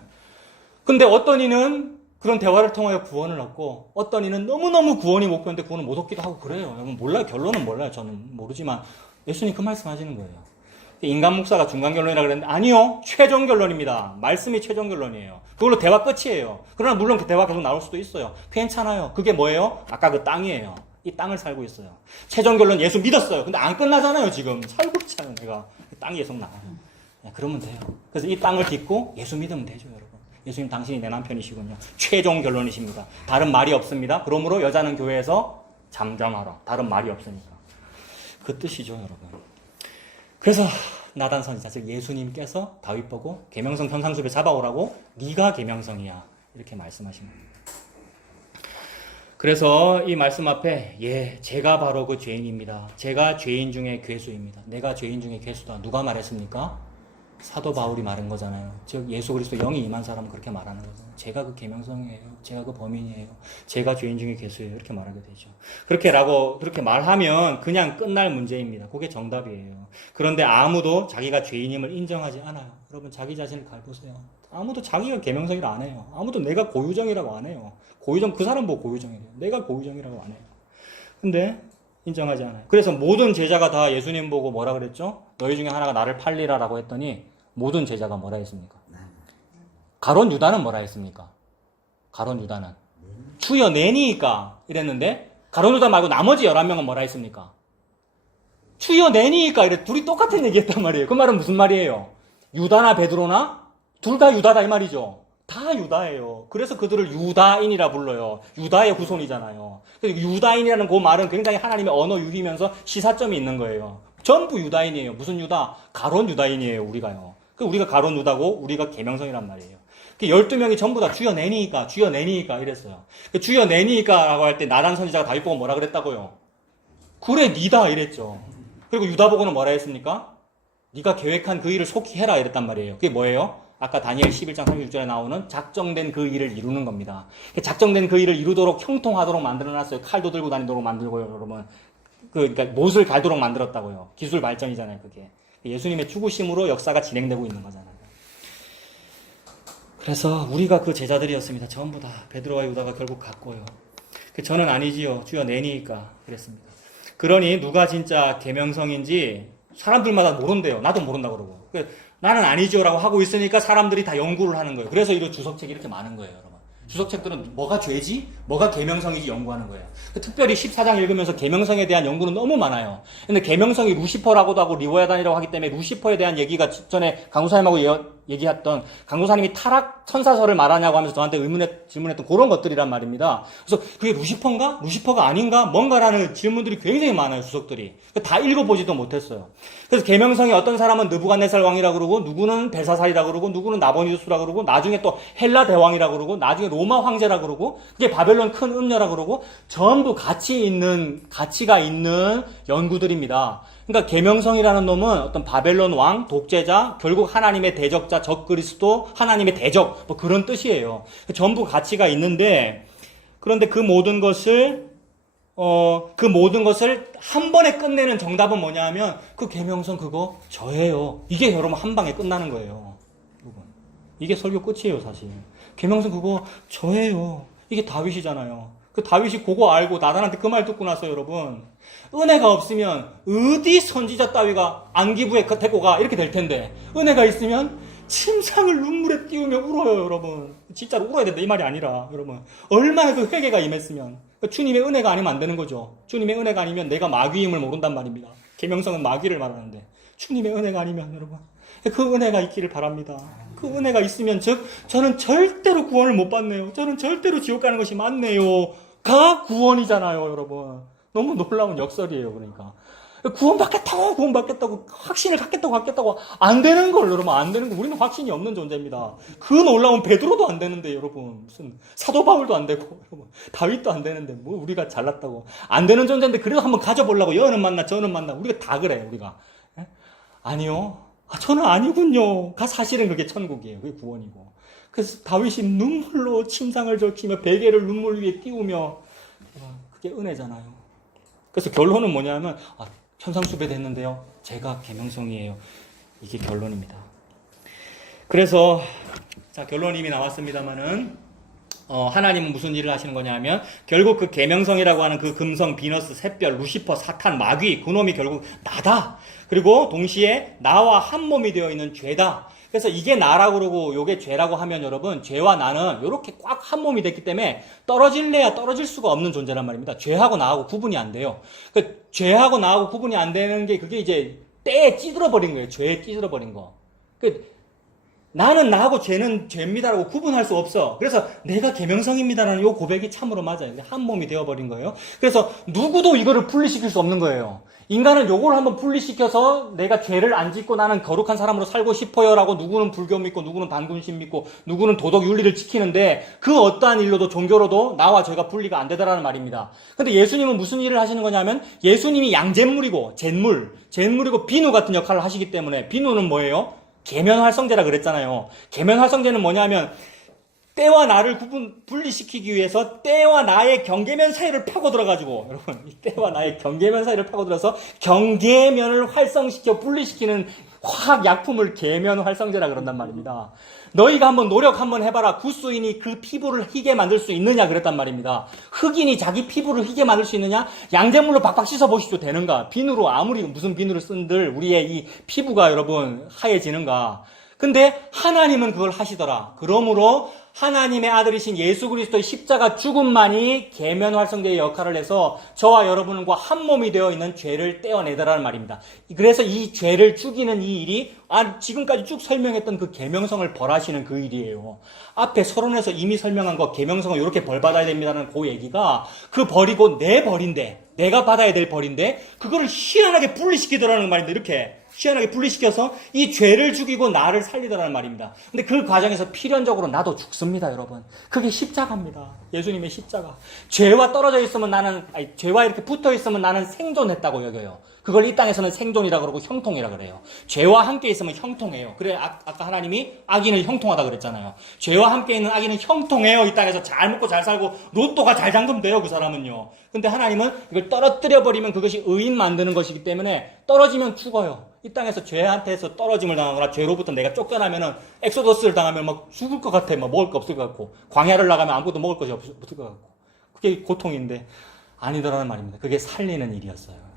근데 어떤 이는 그런 대화를 통하여 구원을 얻고, 어떤 이는 너무너무 구원이 목표인데 구원을 못 얻기도 하고 그래요. 여러분 몰라요. 결론은 몰라요. 저는 모르지만 예수님 그 말씀 하시는 거예요. 인간 목사가 중간 결론이라고 그랬는데 아니요. 최종 결론입니다. 말씀이 최종 결론이에요. 그걸로 대화 끝이에요. 그러나 물론 그 대화 계속 나올 수도 있어요. 괜찮아요. 그게 뭐예요? 아까 그 땅이에요. 이 땅을 살고 있어요. 최종 결론 예수 믿었어요. 근데 안 끝나잖아요. 지금 살고 있잖아요. 내가 땅이 계속 나와요. 그러면 돼요. 그래서 이 땅을 딛고 예수 믿으면 되죠, 여러분. 예수님 당신이 내 남편이시군요. 최종 결론이십니다. 다른 말이 없습니다. 그러므로 여자는 교회에서 잠잠하라. 다른 말이 없으니까. 그 뜻이죠, 여러분. 그래서 나단 선지자, 즉 예수님께서 다윗 보고 계명성 현상수배 잡아오라고 네가 계명성이야 이렇게 말씀하시는 겁니다. 그래서 이 말씀 앞에 제가 바로 그 죄인입니다. 제가 죄인 중에 괴수입니다. 내가 죄인 중에 괴수다. 누가 말했습니까? 사도 바울이 말한 거잖아요. 즉 예수 그리스도 영이 임한 사람은 그렇게 말하는 거죠. 제가 그 계명성이에요. 제가 그 범인이에요. 제가 죄인 중에 괴수예요. 이렇게 말하게 되죠. 그렇게 말하면 그냥 끝날 문제입니다. 그게 정답이에요. 그런데 아무도 자기가 죄인임을 인정하지 않아요. 여러분 자기 자신을 잘 보세요. 아무도 자기가 계명성이라 안 해요. 아무도 내가 고유정이라고 안 해요. 고유정 그 사람 보고 고유정이래요. 내가 고유정이라고 안 해요. 근데 인정하지 않아요. 그래서 모든 제자가 다 예수님 보고 뭐라 그랬죠? 너희 중에 하나가 나를 팔리라라고 했더니 모든 제자가 뭐라 했습니까? 가론 유다는 뭐라 했습니까? 가론 유다는 주여 내니까 이랬는데 가론 유다 말고 나머지 11명은 뭐라 했습니까? 주여 내니까 이래 둘이 똑같은 얘기했단 말이에요. 그 말은 무슨 말이에요? 유다나 베드로나 둘 다 유다다 이 말이죠. 다 유다예요. 그래서 그들을 유다인이라 불러요. 유다의 후손이잖아요. 유다인이라는 그 말은 굉장히 하나님의 언어 유희면서 시사점이 있는 거예요. 전부 유다인이에요. 무슨 유다? 가론 유다인이에요. 우리가요. 우리가 가론 유다고 우리가 계명성이란 말이에요. 12명이 전부 다 주여 내니까 주여 내니까 이랬어요. 주여 내니까 라고 할 때 나단 선지자가 다윗 보고 뭐라 그랬다고요? 그래 니다 이랬죠. 그리고 유다 보고는 뭐라 했습니까? 네가 계획한 그 일을 속히 해라 이랬단 말이에요. 그게 뭐예요? 아까 다니엘 11장 36절에 나오는 작정된 그 일을 이루는 겁니다. 작정된 그 일을 이루도록 형통하도록 만들어놨어요. 칼도 들고 다니도록 만들고요, 여러분. 그러니까 못을 갈도록 만들었다고요. 기술 발전이잖아요, 그게. 예수님의 죽으심으로 역사가 진행되고 있는 거잖아요. 그래서 우리가 그 제자들이었습니다. 전부 다 베드로와 유다가 결국 갔고요. 저는 아니지요. 주여 내니까 그랬습니다. 그러니 누가 진짜 계명성인지 사람들마다 모른대요. 나도 모른다 그러고. 나는 아니죠라고 하고 있으니까 사람들이 다 연구를 하는 거예요. 그래서 이런 주석책이 이렇게 많은 거예요, 여러분. 주석책들은 뭐가 죄지? 뭐가 계명성이지 연구하는 거예요. 특별히 14장 읽으면서 계명성에 대한 연구는 너무 많아요. 근데 계명성이 루시퍼라고도 하고 리워야단이라고 하기 때문에 루시퍼에 대한 얘기가 전에 강구사님하고 얘기했던 강구사님이 타락 천사설을 말하냐고 하면서 저한테 질문했던 그런 것들이란 말입니다. 그래서 그게 루시퍼인가? 루시퍼가 아닌가? 뭔가라는 질문들이 굉장히 많아요, 주석들이. 다 읽어보지도 못했어요. 그래서 계명성이 어떤 사람은 느부갓네살 왕이라고 그러고 누구는 벨사살이라고 그러고 누구는 나보니두스라고 그러고 나중에 또 헬라 대왕이라고 그러고 나중에 로마 황제라고 그러고 그게 바벨론 큰 음녀라고 그러고 전부 가치가 있는 연구들입니다. 그러니까 계명성이라는 놈은 어떤 바벨론 왕, 독재자, 결국 하나님의 대적자, 적그리스도, 하나님의 대적 뭐 그런 뜻이에요. 전부 가치가 있는데 그런데 그 모든 것을 한 번에 끝내는 정답은 뭐냐 하면 그 계명성 그거 저예요. 이게 여러분 한 방에 끝나는 거예요. 이게 설교 끝이에요, 사실. 계명성 그거 저예요. 이게 다윗이잖아요. 그 다윗이 그거 알고 나단한테 그 말 듣고 나서 여러분 은혜가 없으면 어디 선지자 따위가 안기부에 데리고 가 이렇게 될 텐데 은혜가 있으면 침상을 눈물에 띄우며 울어요, 여러분. 진짜로 울어야 된다 이 말이 아니라 여러분 얼마나 그 회개가 임했으면 주님의 은혜가 아니면 안 되는 거죠. 주님의 은혜가 아니면 내가 마귀임을 모른단 말입니다. 계명성은 마귀를 말하는데 주님의 은혜가 아니면 여러분 그 은혜가 있기를 바랍니다. 그 은혜가 있으면 즉 저는 절대로 구원을 못 받네요. 저는 절대로 지옥 가는 것이 맞네요. 가 구원이잖아요, 여러분. 너무 놀라운 역설이에요, 그러니까. 구원받겠다고, 확신을 갖겠다고, 안 되는 걸, 여러분, 안 되는 거. 우리는 확신이 없는 존재입니다. 그 놀라운 베드로도 안 되는데, 여러분. 무슨, 사도 바울도 안 되고, 여러분. 다윗도 안 되는데, 뭐, 우리가 잘났다고. 안 되는 존재인데, 그래도 한번 가져보려고, 여는 만나, 저는 만나. 우리가 다 그래, 우리가. 에? 아니요. 저는 아니군요. 사실은 그게 천국이에요. 그게 구원이고. 그래서 다윗이 눈물로 침상을 적히며 베개를 눈물 위에 띄우며 그게 은혜잖아요. 그래서 결론은 뭐냐면 천상수배됐는데요. 제가 계명성이에요. 이게 결론입니다. 그래서 자 결론이 이미 나왔습니다만은 하나님은 무슨 일을 하시는 거냐면 결국 그 계명성이라고 하는 그 금성, 비너스, 샛별, 루시퍼, 사탄, 마귀 그놈이 결국 나다. 그리고 동시에 나와 한 몸이 되어 있는 죄다. 그래서 이게 나라고 그러고 요게 죄라고 하면 여러분 죄와 나는 이렇게 꽉 한 몸이 됐기 때문에 떨어질래야 떨어질 수가 없는 존재란 말입니다. 죄하고 나하고 구분이 안 돼요. 그 죄하고 나하고 구분이 안 되는 게 그게 이제 때에 찌들어 버린 거예요. 죄에 찌들어 버린 거. 나는 나하고 죄는 죄입니다라고 구분할 수 없어. 그래서 내가 계명성입니다라는 요 고백이 참으로 맞아요. 한 몸이 되어버린 거예요. 그래서 누구도 이거를 분리시킬 수 없는 거예요. 인간은 요걸 한번 분리시켜서 내가 죄를 안 짓고 나는 거룩한 사람으로 살고 싶어요라고 누구는 불교 믿고 누구는 단군심 믿고 누구는 도덕 윤리를 지키는데 그 어떠한 일로도 종교로도 나와 죄가 분리가 안 되더라는 말입니다. 근데 예수님은 무슨 일을 하시는 거냐면 예수님이 양잿물이고 잿물이고 비누 같은 역할을 하시기 때문에 비누는 뭐예요? 계면활성제라 그랬잖아요. 계면활성제는 뭐냐면 때와 나를 분리시키기 위해서 때와 나의 경계면 사이를 파고 들어가지고 여러분 이 때와 나의 경계면 사이를 파고 들어서 경계면을 활성시켜 분리시키는 화학 약품을 계면활성제라 그런단 말입니다. 너희가 한번 노력 한번 해봐라. 구스인이 그 피부를 희게 만들 수 있느냐 그랬단 말입니다. 흑인이 자기 피부를 희게 만들 수 있느냐? 양잿물로 박박 씻어보십시오. 되는가? 비누로 아무리 무슨 비누를 쓴들 우리의 이 피부가 여러분 하얘지는가? 근데 하나님은 그걸 하시더라. 그러므로 하나님의 아들이신 예수 그리스도의 십자가 죽음만이 계면활성제의 역할을 해서 저와 여러분과 한 몸이 되어 있는 죄를 떼어내더라는 말입니다. 그래서 이 죄를 죽이는 이 일이 지금까지 쭉 설명했던 그 계명성을 벌하시는 그 일이에요. 앞에 서론에서 이미 설명한 거 계명성은 이렇게 벌받아야 됩니다라는 그 얘기가 그 벌이고 내 벌인데 내가 받아야 될 벌인데 그거를 희한하게 분리시키더라는 말인데 이렇게 희한하게 분리시켜서 이 죄를 죽이고 나를 살리더라는 말입니다. 근데 그 과정에서 필연적으로 나도 죽습니다, 여러분. 그게 십자가입니다. 예수님의 십자가. 죄와 떨어져 있으면 죄와 이렇게 붙어 있으면 나는 생존했다고 여겨요. 그걸 이 땅에서는 생존이라 그러고 형통이라 그래요. 죄와 함께 있으면 형통해요. 그래 아까 하나님이 악인을 형통하다 그랬잖아요. 죄와 함께 있는 악인은 형통해요. 이 땅에서 잘 먹고 잘 살고 로또가 잘 당첨돼요. 그 사람은요. 근데 하나님은 이걸 떨어뜨려 버리면 그것이 의인 만드는 것이기 때문에 떨어지면 죽어요. 이 땅에서 죄한테서 떨어짐을 당하거나 죄로부터 내가 쫓겨나면은 엑소더스를 당하면 막 죽을 것 같아. 막 먹을 거 없을 것 같고 광야를 나가면 아무것도 먹을 것이 없을 것 같고 그게 고통인데 아니더라는 말입니다. 그게 살리는 일이었어요.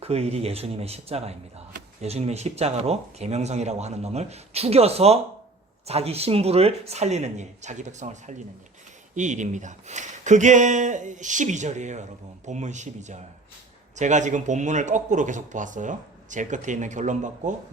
그 일이 예수님의 십자가입니다. 예수님의 십자가로 계명성이라고 하는 놈을 죽여서 자기 신부를 살리는 일, 자기 백성을 살리는 일. 이 일입니다. 그게 12절이에요, 여러분. 본문 12절. 제가 지금 본문을 거꾸로 계속 보았어요. 제일 끝에 있는 결론 받고,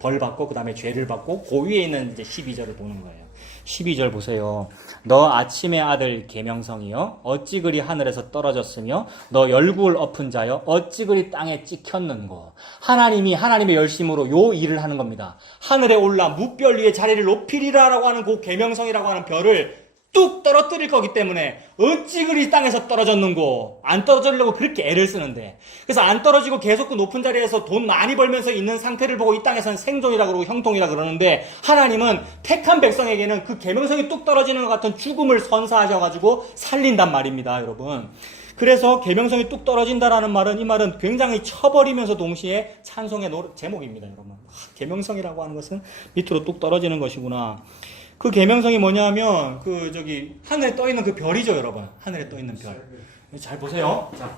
벌 받고, 그 다음에 죄를 받고, 그 위에 있는 이제 12절을 보는 거예요. 12절 보세요. 너 아침의 아들 계명성이여 어찌 그리 하늘에서 떨어졌으며 너 열국을 엎은 자여 어찌 그리 땅에 찍혔는고. 하나님의 열심으로 요 일을 하는 겁니다. 하늘에 올라 무별 위에 자리를 높이리라라고 하는 그 계명성이라고 하는 별을 뚝 떨어뜨릴 거기 때문에 어찌 그리 땅에서 떨어졌는고. 안 떨어지려고 그렇게 애를 쓰는데, 그래서 안 떨어지고 계속 그 높은 자리에서 돈 많이 벌면서 있는 상태를 보고 이 땅에서는 생존이라 그러고 형통이라 그러는데, 하나님은 택한 백성에게는 그 계명성이 뚝 떨어지는 것 같은 죽음을 선사하셔가지고 살린단 말입니다, 여러분. 그래서 계명성이 뚝 떨어진다라는 말은, 이 말은 굉장히 쳐버리면서 동시에 찬송의 제목입니다, 여러분. 계명성이라고 하는 것은 밑으로 뚝 떨어지는 것이구나. 그 계명성이 뭐냐면 하늘에 떠 있는 그 별이죠, 여러분. 하늘에 떠 있는 별. 잘 보세요. 자,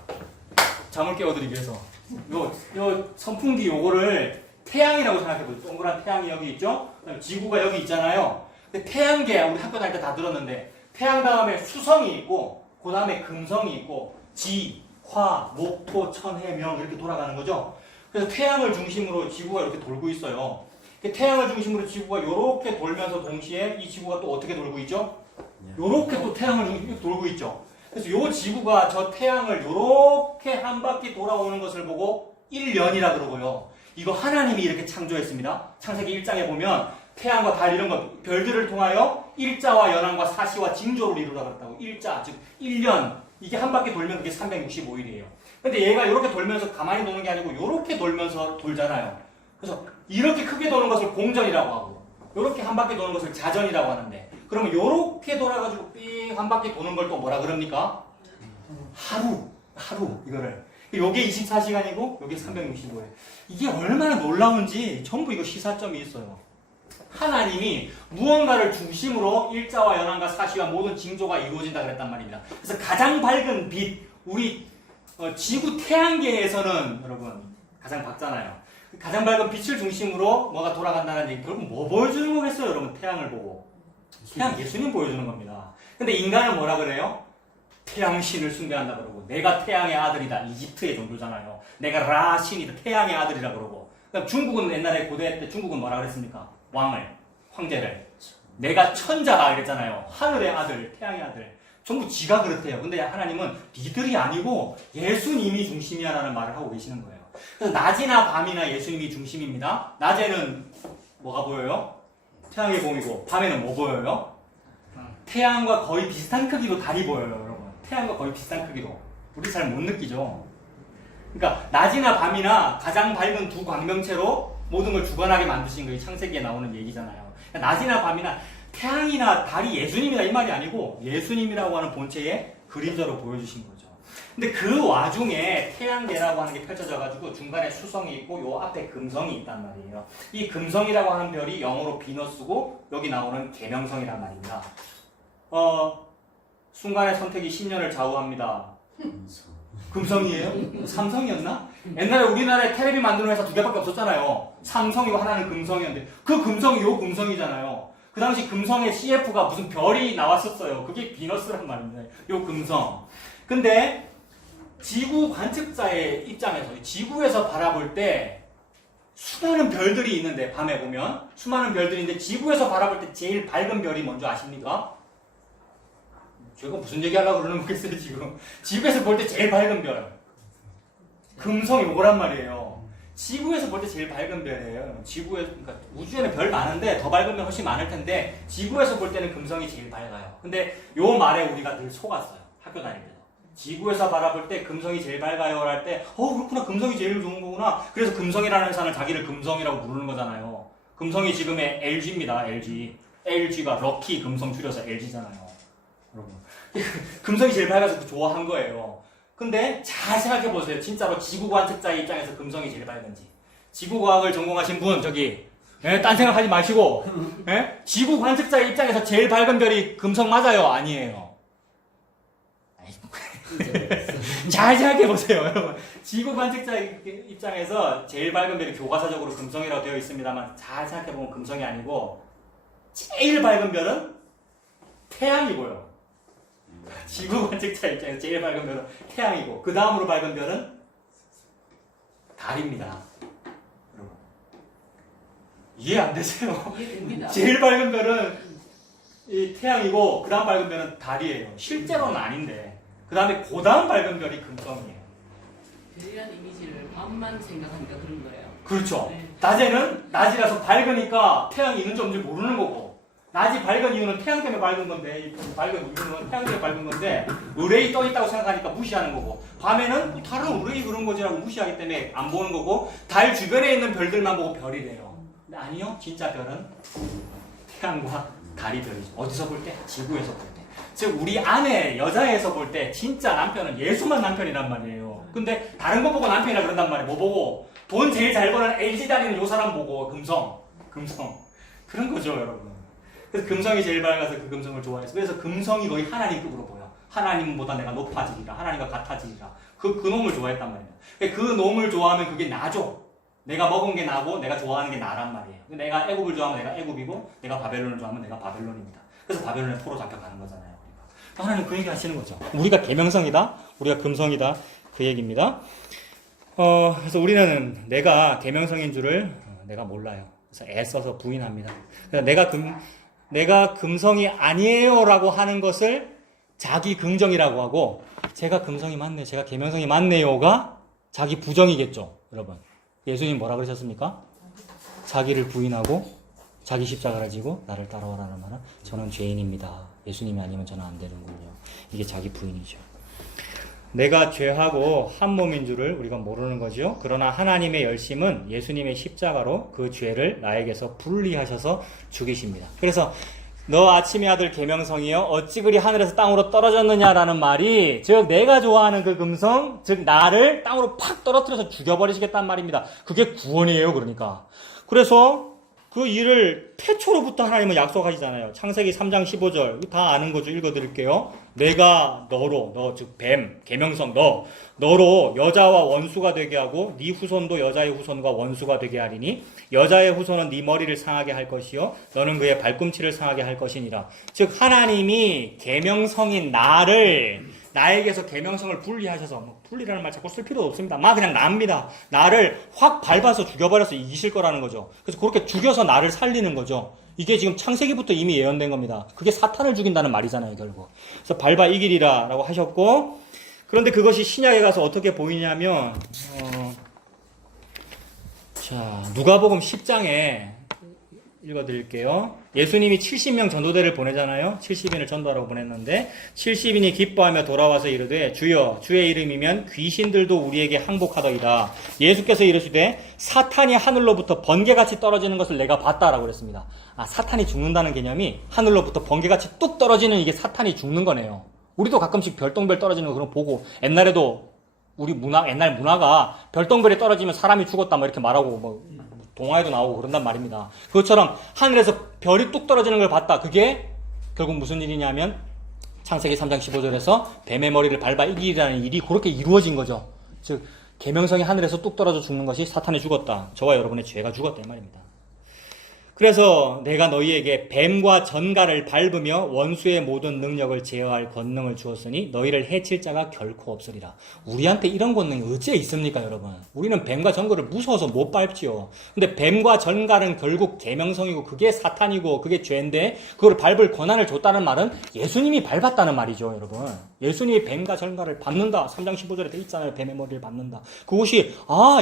잠을 깨워드리기 위해서 요 선풍기 요거를 태양이라고 생각해보세요. 동그란 태양이 여기 있죠. 그다음에 지구가 여기 있잖아요. 근데 태양계 우리 학교 다닐 때 다 들었는데 태양 다음에 수성이 있고 그 다음에 금성이 있고 지, 화, 목, 토, 천, 해, 명 이렇게 돌아가는 거죠. 그래서 태양을 중심으로 지구가 이렇게 돌고 있어요. 태양을 중심으로 지구가 이렇게 돌면서 동시에 이 지구가 또 어떻게 돌고 있죠? 이렇게 또 태양을 중심으로 돌고 있죠. 그래서 이 지구가 저 태양을 이렇게 한 바퀴 돌아오는 것을 보고 1년이라 그러고요. 이거 하나님이 이렇게 창조했습니다. 창세기 1장에 보면 태양과 달 이런 것, 별들을 통하여 일자와 연한과 사시와 징조를 이루라 그랬다고. 일자, 즉 1년. 이게 한 바퀴 돌면 그게 365일이에요. 근데 얘가 이렇게 돌면서 가만히 도는 게 아니고 이렇게 돌면서 돌잖아요. 그래서 이렇게 크게 도는 것을 공전이라고 하고 이렇게 한 바퀴 도는 것을 자전이라고 하는데, 그러면 요렇게 돌아가지고 삑 한 바퀴 도는 걸 또 뭐라 그럽니까? 하루 이거를. 요게 24시간이고 요게 365일. 이게 얼마나 놀라운지 전부 이거 시사점이 있어요. 하나님이 무언가를 중심으로 일자와 연한과 사시와 모든 징조가 이루어진다 그랬단 말입니다. 그래서 가장 밝은 빛, 우리 지구 태양계에서는 여러분 가장 밝잖아요. 가장 밝은 빛을 중심으로 뭐가 돌아간다는 얘기, 결국 뭐 보여주는 거겠어요, 여러분? 태양을 보고. 태양 예수님 보여주는 겁니다. 근데 인간은 뭐라 그래요? 태양신을 숭배한다 그러고, 내가 태양의 아들이다. 이집트의 종교잖아요. 내가 라신이다. 태양의 아들이라 그러고. 그럼 중국은 옛날에 고대 때 중국은 뭐라 그랬습니까? 황제를. 내가 천자다 이랬잖아요. 하늘의 아들, 태양의 아들. 전부 지가 그렇대요. 근데 하나님은 니들이 아니고 예수님이 중심이야라는 말을 하고 계시는 거예요. 그래서 낮이나 밤이나 예수님이 중심입니다. 낮에는 뭐가 보여요? 태양의 봄이고, 밤에는 뭐 보여요? 태양과 거의 비슷한 크기로 달이 보여요, 여러분. 태양과 거의 비슷한 크기로. 우리 잘 못 느끼죠? 그러니까 낮이나 밤이나 가장 밝은 두 광명체로 모든 걸 주관하게 만드신 거예요. 창세기에 나오는 얘기잖아요. 그러니까 낮이나 밤이나 태양이나 달이 예수님이다 이 말이 아니고 예수님이라고 하는 본체의 그림자로 보여주신 거죠. 근데 그 와중에 태양계라고 하는 게 펼쳐져가지고 중간에 수성이 있고 요 앞에 금성이 있단 말이에요. 이 금성이라고 하는 별이 영어로 비너스고 여기 나오는 계명성이란 말입니다. 순간의 선택이 신년을 좌우합니다. 금성이에요? 삼성이었나? 옛날에 우리나라에 텔레비 만드는 회사 두 개밖에 없었잖아요. 삼성이고 하나는 금성이었는데 그 금성이 요 금성이잖아요. 그 당시 금성의 CF가 무슨 별이 나왔었어요. 그게 비너스란 말입니다. 요 금성. 근데 지구 관측자의 입장에서 지구에서 바라볼 때 수많은 별들이 있는데 밤에 보면 수많은 별들이 있는데 지구에서 바라볼 때 제일 밝은 별이 뭔지 아십니까? 제가 무슨 얘기하려고 그러는 거겠어요 지금. 지구에서 볼 때 제일 밝은 별 금성이 뭐란 말이에요. 지구에서 볼 때 제일 밝은 별이에요. 그러니까 우주에는 별 많은데 더 밝은 별 훨씬 많을 텐데 지구에서 볼 때는 금성이 제일 밝아요. 근데 요 말에 우리가 늘 속았어요. 학교 다닐 때도. 지구에서 바라볼 때 금성이 제일 밝아요 할 때 그렇구나, 금성이 제일 좋은 거구나. 그래서 금성이라는 회사는 자기를 금성이라고 부르는 거잖아요. 금성이 지금의 LG입니다. LG가 럭키 금성 줄여서 LG잖아요. 여러분 금성이 제일 밝아서 좋아한 거예요. 근데 잘 생각해 보세요. 진짜로 지구 관측자의 입장에서 금성이 제일 밝은지. 지구과학을 전공하신 분 저기 딴 생각하지 마시고 지구 관측자의 입장에서 제일 밝은 별이 금성 맞아요? 아니에요. 잘 생각해 보세요, 여러분. 지구 관측자의 입장에서 제일 밝은 별이 교과서적으로 금성이라고 되어 있습니다만 잘 생각해 보면 금성이 아니고 제일 밝은 별은 태양이고요. 지구 관측자 입장에서 제일 밝은 별은 태양이고 그 다음으로 밝은 별은 달입니다. 여러분 이해 안 되세요? 이해됩니다. 제일 밝은 별은 이 태양이고 그 다음 밝은 별은 달이에요. 실제로는 아닌데 그 다음에 그 다음 밝은 별이 금성이에요. 별이라는 이미지를 밤만 생각하니까 그런 거예요. 그렇죠. 네. 낮에는 낮이라서 밝으니까 태양이 있는지 없는지 모르는 거고 낮이 밝은 이유는 태양 때문에 밝은 건데 밝은 이유는 태양 때문에 밝은 건데 의뢰이 떠 있다고 생각하니까 무시하는 거고 밤에는 다른 의뢰이 그런 거지라고 무시하기 때문에 안 보는 거고 달 주변에 있는 별들만 보고 별이래요. 근데 아니요, 진짜 별은 태양과 달이 별이죠. 어디서 볼 때? 지구에서 볼 때. 즉 우리 아내 여자에서 볼 때 진짜 남편은 예수만 남편이란 말이에요. 근데 다른 거 보고 남편이라 그런단 말이에요. 뭐 보고? 돈 제일 잘 버는 LG 다니는 요 사람 보고 금성 그런 거죠, 여러분. 그래서 금성이 제일 밝아서 그 금성을 좋아해서 그래서 금성이 거의 하나님급으로 보여. 하나님보다 내가 높아지리라, 하나님과 같아지리라. 그 놈을 좋아했단 말이에요. 그 놈을 좋아하면 그게 나죠. 내가 먹은 게 나고 내가 좋아하는 게 나란 말이에요. 내가 애굽을 좋아하면 내가 애굽이고 내가 바벨론을 좋아하면 내가 바벨론입니다. 그래서 바벨론에 포로 잡혀가는 거잖아요. 하나님 그 얘기 하시는 거죠. 우리가 계명성이다, 우리가 금성이다, 그 얘기입니다. 그래서 우리는 내가 계명성인 줄을 내가 몰라요. 그래서 애써서 부인합니다. 그래서 내가 금성이 아니에요라고 하는 것을 자기 긍정이라고 하고 제가 금성이 맞네요, 제가 계명성이 맞네요가 자기 부정이겠죠. 여러분 예수님 뭐라 그러셨습니까? 자기를 부인하고 자기 십자가를 지고 나를 따라오라는 말은 저는 죄인입니다. 예수님이 아니면 저는 안 되는군요. 이게 자기 부인이죠. 내가 죄하고 한 몸인 줄을 우리가 모르는 거죠. 그러나 하나님의 열심은 예수님의 십자가로 그 죄를 나에게서 분리하셔서 죽이십니다. 그래서 너 아침의 아들 계명성이여 어찌 그리 하늘에서 땅으로 떨어졌느냐라는 말이 즉 내가 좋아하는 그 금성 즉 나를 땅으로 팍 떨어뜨려서 죽여버리시겠다는 말입니다. 그게 구원이에요. 그러니까 그래서 그 일을 태초로부터 하나님은 약속하시잖아요. 창세기 3장 15절 다 아는 거죠. 읽어드릴게요. 내가 너로 너 즉 뱀 계명성 너로 여자와 원수가 되게 하고 네 후손도 여자의 후손과 원수가 되게 하리니 여자의 후손은 네 머리를 상하게 할 것이요 너는 그의 발꿈치를 상하게 할 것이니라. 즉 하나님이 계명성인 나에게서 계명성을 분리하셔서 분리라는 말 자꾸 쓸 필요도 없습니다. 그냥 납니다. 나를 확 밟아서 죽여버려서 이기실 거라는 거죠. 그래서 그렇게 죽여서 나를 살리는 거죠. 이게 지금 창세기부터 이미 예언된 겁니다. 그게 사탄을 죽인다는 말이잖아요, 결국. 그래서 밟아 이기리라 라고 하셨고, 그런데 그것이 신약에 가서 어떻게 보이냐면, 누가복음 10장에 읽어드릴게요. 예수님이 70명 전도대를 보내잖아요. 70인을 전도하라고 보냈는데 70인이 기뻐하며 돌아와서 이르되 주여 주의 이름이면 귀신들도 우리에게 항복하더이다. 예수께서 이르시되 사탄이 하늘로부터 번개같이 떨어지는 것을 내가 봤다라고 그랬습니다. 사탄이 죽는다는 개념이 하늘로부터 번개같이 뚝 떨어지는 이게 사탄이 죽는 거네요. 우리도 가끔씩 별똥별 떨어지는 거 그런 거 보고 옛날에도 우리 옛날 문화가 별똥별이 떨어지면 사람이 죽었다 뭐 이렇게 말하고 동화에도 나오고 그런단 말입니다. 그것처럼 하늘에서 별이 뚝 떨어지는 걸 봤다. 그게 결국 무슨 일이냐면 창세기 3장 15절에서 뱀의 머리를 밟아 이기라는 일이 그렇게 이루어진 거죠. 즉 계명성이 하늘에서 뚝 떨어져 죽는 것이 사탄이 죽었다. 저와 여러분의 죄가 죽었다 이 말입니다. 그래서 내가 너희에게 뱀과 전갈을 밟으며 원수의 모든 능력을 제어할 권능을 주었으니 너희를 해칠 자가 결코 없으리라. 우리한테 이런 권능이 어찌 있습니까, 여러분? 우리는 뱀과 전갈을 무서워서 못 밟지요. 근데 뱀과 전갈은 결국 계명성이고 그게 사탄이고 그게 죄인데 그걸 밟을 권한을 줬다는 말은 예수님이 밟았다는 말이죠, 여러분. 예수님이 뱀과 전갈을 밟는다. 3장 15절에 돼 있잖아요. 뱀의 머리를 밟는다. 그것이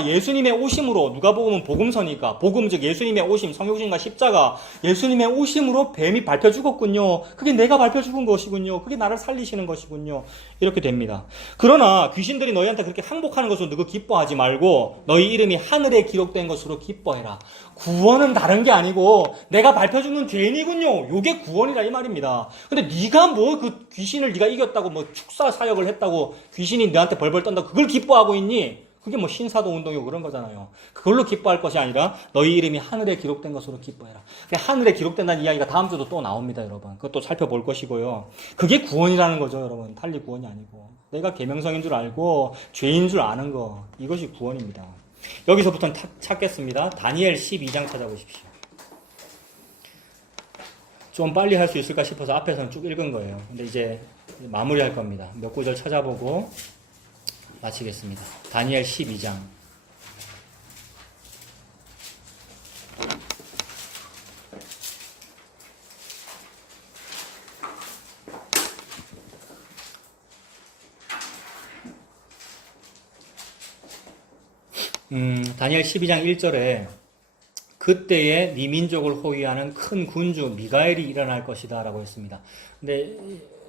예수님의 오심으로 누가복음은 복음서니까 복음 즉 예수님의 오심, 성육신과 십자가 예수님의 오심으로 뱀이 밟혀 죽었군요. 그게 내가 밟혀 죽은 것이군요. 그게 나를 살리시는 것이군요. 이렇게 됩니다. 그러나 귀신들이 너희한테 그렇게 항복하는 것으로 너희 기뻐하지 말고 너희 이름이 하늘에 기록된 것으로 기뻐해라. 구원은 다른 게 아니고 내가 밟혀 죽는 죄인이군요. 요게 구원이라 이 말입니다. 근데 네가 그 귀신을 네가 이겼다고 축사 사역을 했다고 귀신이 너한테 벌벌 떤다고 그걸 기뻐하고 있니? 그게 신사도 운동이고 그런 거잖아요. 그걸로 기뻐할 것이 아니라 너희 이름이 하늘에 기록된 것으로 기뻐해라. 하늘에 기록된다는 이야기가 다음 주도 또 나옵니다, 여러분. 그것도 살펴볼 것이고요. 그게 구원이라는 거죠, 여러분. 달리 구원이 아니고. 내가 계명성인 줄 알고 죄인 줄 아는 거. 이것이 구원입니다. 여기서부터는 찾겠습니다. 다니엘 12장 찾아보십시오. 좀 빨리 할 수 있을까 싶어서 앞에서는 쭉 읽은 거예요. 근데 이제 마무리할 겁니다. 몇 구절 찾아보고 마치겠습니다. 다니엘 12장. 다니엘 12장 1절에 그때에 네 민족을 호위하는 큰 군주 미가엘이 일어날 것이다 라고 했습니다. 근데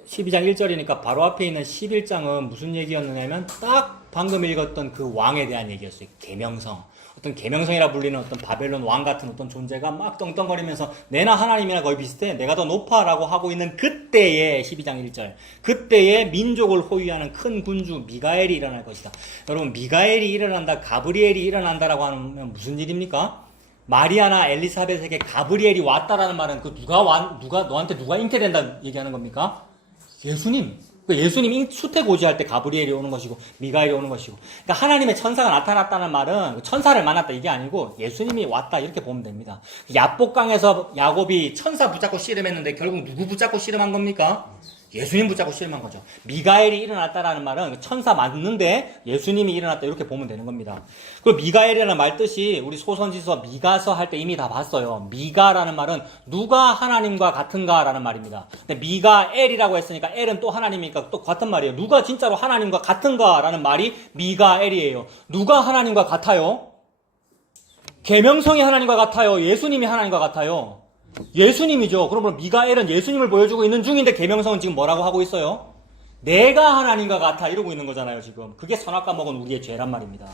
12장 1절이니까 바로 앞에 있는 11장은 무슨 얘기였느냐면 딱 방금 읽었던 그 왕에 대한 얘기였어요. 계명성. 어떤 계명성이라 불리는 어떤 바벨론 왕 같은 어떤 존재가 막 떵떵거리면서 내나 하나님이나 거의 비슷해. 내가 더 높아 라고 하고 있는 그때에 12장 1절. 그때에 민족을 호위하는 큰 군주 미가엘이 일어날 것이다. 여러분 미가엘이 일어난다. 가브리엘이 일어난다라고 하면 무슨 일입니까? 마리아나 엘리사벳에게 가브리엘이 왔다라는 말은 너한테 누가 잉태된다 얘기하는 겁니까? 예수님. 예수님 수태고지할 때 가브리엘이 오는 것이고 미가엘이 오는 것이고 그러니까 하나님의 천사가 나타났다는 말은 천사를 만났다 이게 아니고 예수님이 왔다 이렇게 보면 됩니다. 야복강에서 야곱이 천사 붙잡고 씨름했는데 결국 누구 붙잡고 씨름한 겁니까? 예수님 붙잡고 씨름한 거죠. 미가엘이 일어났다라는 말은 천사 맞는데 예수님이 일어났다 이렇게 보면 되는 겁니다. 그리고 미가엘이라는 말 뜻이 우리 소선지서 미가서 할 때 이미 다 봤어요. 미가라는 말은 누가 하나님과 같은가라는 말입니다. 근데 미가엘이라고 했으니까 엘은 또 하나님이니까 또 같은 말이에요. 누가 진짜로 하나님과 같은가라는 말이 미가엘이에요. 누가 하나님과 같아요? 계명성이 하나님과 같아요? 예수님이 하나님과 같아요? 예수님이죠. 그러면 미가엘은 예수님을 보여주고 있는 중인데 계명성은 지금 뭐라고 하고 있어요? 내가 하나님과 같아 이러고 있는 거잖아요, 지금. 그게 선악과 먹은 우리의 죄란 말입니다.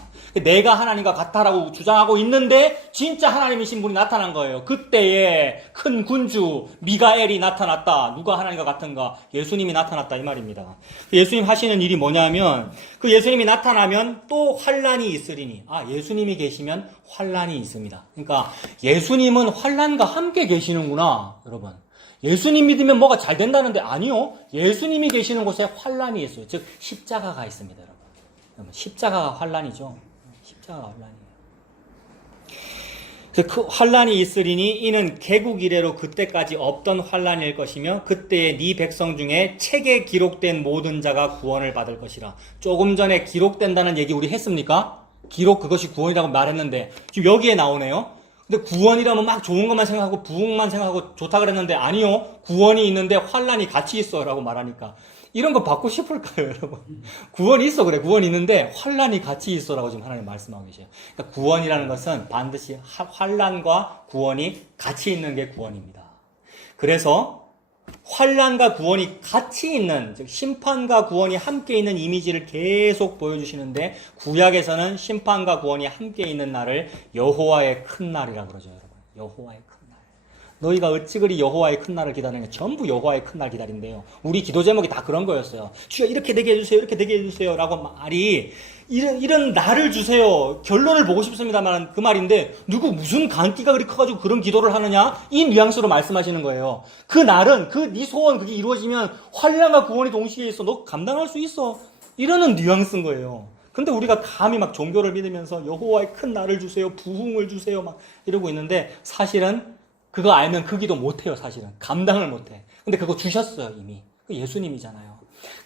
내가 하나님과 같아라고 주장하고 있는데 진짜 하나님이신 분이 나타난 거예요. 그때에 큰 군주 미가엘이 나타났다. 누가 하나님과 같은가? 예수님이 나타났다 이 말입니다. 예수님 하시는 일이 뭐냐면 그 예수님이 나타나면 또 환란이 있으리니. 예수님이 계시면 환란이 있습니다. 그러니까 예수님은 환란과 함께 계시는구나, 여러분. 예수님 믿으면 뭐가 잘 된다는데 아니요. 예수님이 계시는 곳에 환란이 있어요. 즉 십자가가 있습니다, 여러분. 십자가가 환란이죠. 십자가가 환란이에요. 그 환란이 있으리니 이는 개국 이래로 그때까지 없던 환란일 것이며 그때에 네 백성 중에 책에 기록된 모든 자가 구원을 받을 것이라. 조금 전에 기록된다는 얘기 우리 했습니까? 기록 그것이 구원이라고 말했는데 지금 여기에 나오네요. 근데 구원이라면 막 좋은 것만 생각하고 부흥만 생각하고 좋다 그랬는데 아니요. 구원이 있는데 환란이 같이 있어 라고 말하니까 이런 거 받고 싶을까요, 여러분? 구원이 있어, 그래. 구원이 있는데 환란이 같이 있어 라고 지금 하나님 말씀하고 계세요. 그러니까 구원이라는 것은 반드시 환란과 구원이 같이 있는 게 구원입니다. 그래서 환란과 구원이 같이 있는, 즉 심판과 구원이 함께 있는 이미지를 계속 보여주시는데 구약에서는 심판과 구원이 함께 있는 날을 여호와의 큰 날이라고 그러죠, 여러분. 여호와의 큰 날. 너희가 어찌 그리 여호와의 큰 날을 기다리냐. 전부 여호와의 큰 날 기다린대요. 우리 기도 제목이 다 그런 거였어요. 주여 이렇게 되게 해주세요, 이렇게 되게 해주세요 라고 말이 이런 날을 주세요. 결론을 보고 싶습니다만 그 말인데 누구 무슨 간기가 그리 커가지고 그런 기도를 하느냐? 이 뉘앙스로 말씀하시는 거예요. 그 날은 네 소원 그게 이루어지면 환란과 구원이 동시에 있어. 너 감당할 수 있어. 이러는 뉘앙스인 거예요. 근데 우리가 감히 막 종교를 믿으면서 여호와의 큰 날을 주세요. 부흥을 주세요. 막 이러고 있는데 사실은 그거 알면 그 기도 못해요. 사실은 감당을 못해. 근데 그거 주셨어요. 이미. 그 예수님이잖아요.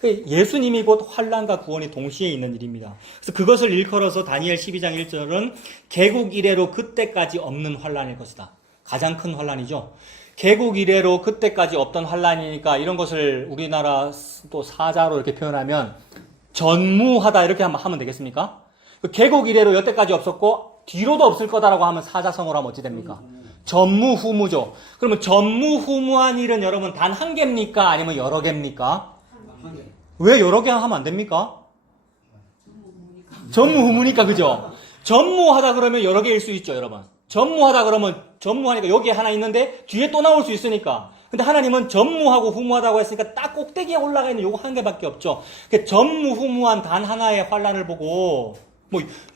예수님이 곧 환란과 구원이 동시에 있는 일입니다. 그래서 그것을 일컬어서 다니엘 12장 1절은 개국 이래로 그때까지 없는 환란일 것이다. 가장 큰 환란이죠. 개국 이래로 그때까지 없던 환란이니까 이런 것을 우리나라 또 사자로 이렇게 표현하면 전무하다 이렇게 하면 되겠습니까? 개국 이래로 여태까지 없었고 뒤로도 없을 거다라고 하면 사자성어로 하면 어찌 됩니까? 전무후무죠. 그러면 전무후무한 일은 여러분 단 한 개입니까? 아니면 여러 개입니까? 왜 여러 개 하면 안 됩니까? 전무후무니까, 그죠? 전무하다 그러면 여러 개일 수 있죠, 여러분. 전무하다 그러면 전무하니까 여기에 하나 있는데 뒤에 또 나올 수 있으니까. 근데 하나님은 전무하고 후무하다고 했으니까 딱 꼭대기에 올라가 있는 요거 한 개밖에 없죠. 전무후무한 단 하나의 환란을 보고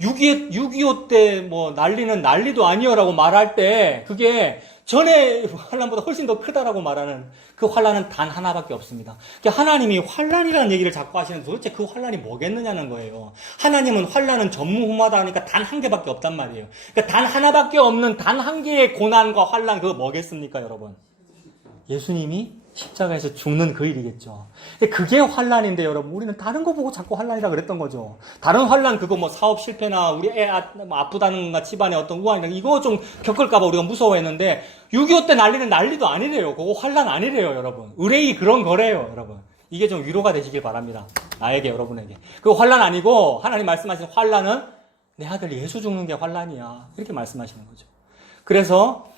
6.25 때 난리는 난리도 아니여라고 말할 때 그게 전에 환란보다 훨씬 더 크다라고 말하는 그 환란은 단 하나밖에 없습니다. 그러니까 하나님이 환란이라는 얘기를 자꾸 하시는데 도대체 그 환란이 뭐겠느냐는 거예요. 하나님은 환란은 전무후무하다 하니까 단 한 개밖에 없단 말이에요. 그러니까 단 하나밖에 없는 단 한 개의 고난과 환란 그거 뭐겠습니까, 여러분? 예수님이 십자가에서 죽는 그 일이겠죠. 그게 환란인데 여러분 우리는 다른 거 보고 자꾸 환란이라 그랬던 거죠. 다른 환란 그거 사업 실패나 우리 애 아프다는 거 집안에 어떤 우환이나 이거 좀 겪을까봐 우리가 무서워했는데 6.25 때 난리는 난리도 아니래요. 그거 환란 아니래요, 여러분. 의뢰이 그런 거래요, 여러분. 이게 좀 위로가 되시길 바랍니다. 나에게, 여러분에게. 그거 환란 아니고 하나님 말씀하시는 환란은 내 아들 예수 죽는 게 환란이야. 이렇게 말씀하시는 거죠. 그래서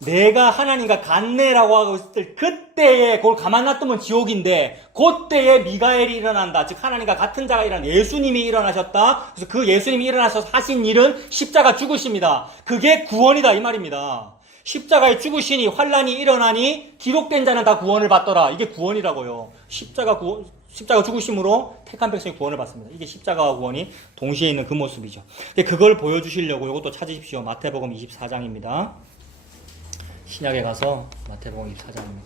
내가 하나님과 같네라고 하고 있을 때 그때에 그걸 가만 놔두면 지옥인데 그때에 미가엘이 일어난다. 즉 하나님과 같은 자가 일어난 예수님이 일어나셨다. 그래서 그 예수님이 일어나셔서 하신 일은 십자가 죽으십니다. 그게 구원이다 이 말입니다. 십자가에 죽으시니 환란이 일어나니 기록된 자는 다 구원을 받더라. 이게 구원이라고요. 십자가 죽으심으로 택한 백성이 구원을 받습니다. 이게 십자가와 구원이 동시에 있는 그 모습이죠. 그걸 보여주시려고 이것도 찾으십시오. 마태복음 24장입니다. 신약에 가서 마태복음 24장입니다.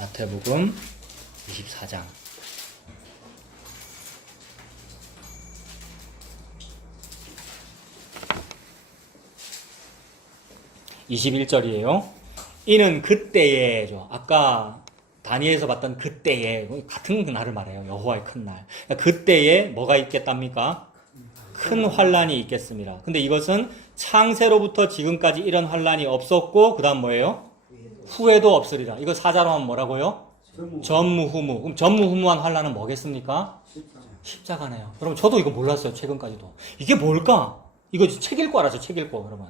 마태복음 24장. (21절이에요) 이는 그때에죠. 아까 다니엘에서 봤던 그때에 같은 날을 말해요. 여호와의 큰 날. 그때에 뭐가 있겠답니까? 큰 환란이 있겠습니다. 근데 이것은 창세로부터 지금까지 이런 환란이 없었고 그 다음 뭐예요? 후에도 없으리라. 이거 사자로 하면 뭐라고요? 전무후무. 그럼 전무후무한 환란은 뭐겠습니까? 십자가네요. 여러분 저도 이거 몰랐어요. 최근까지도. 이게 뭘까? 이거 책 읽고 알아죠, 책 읽고, 여러분.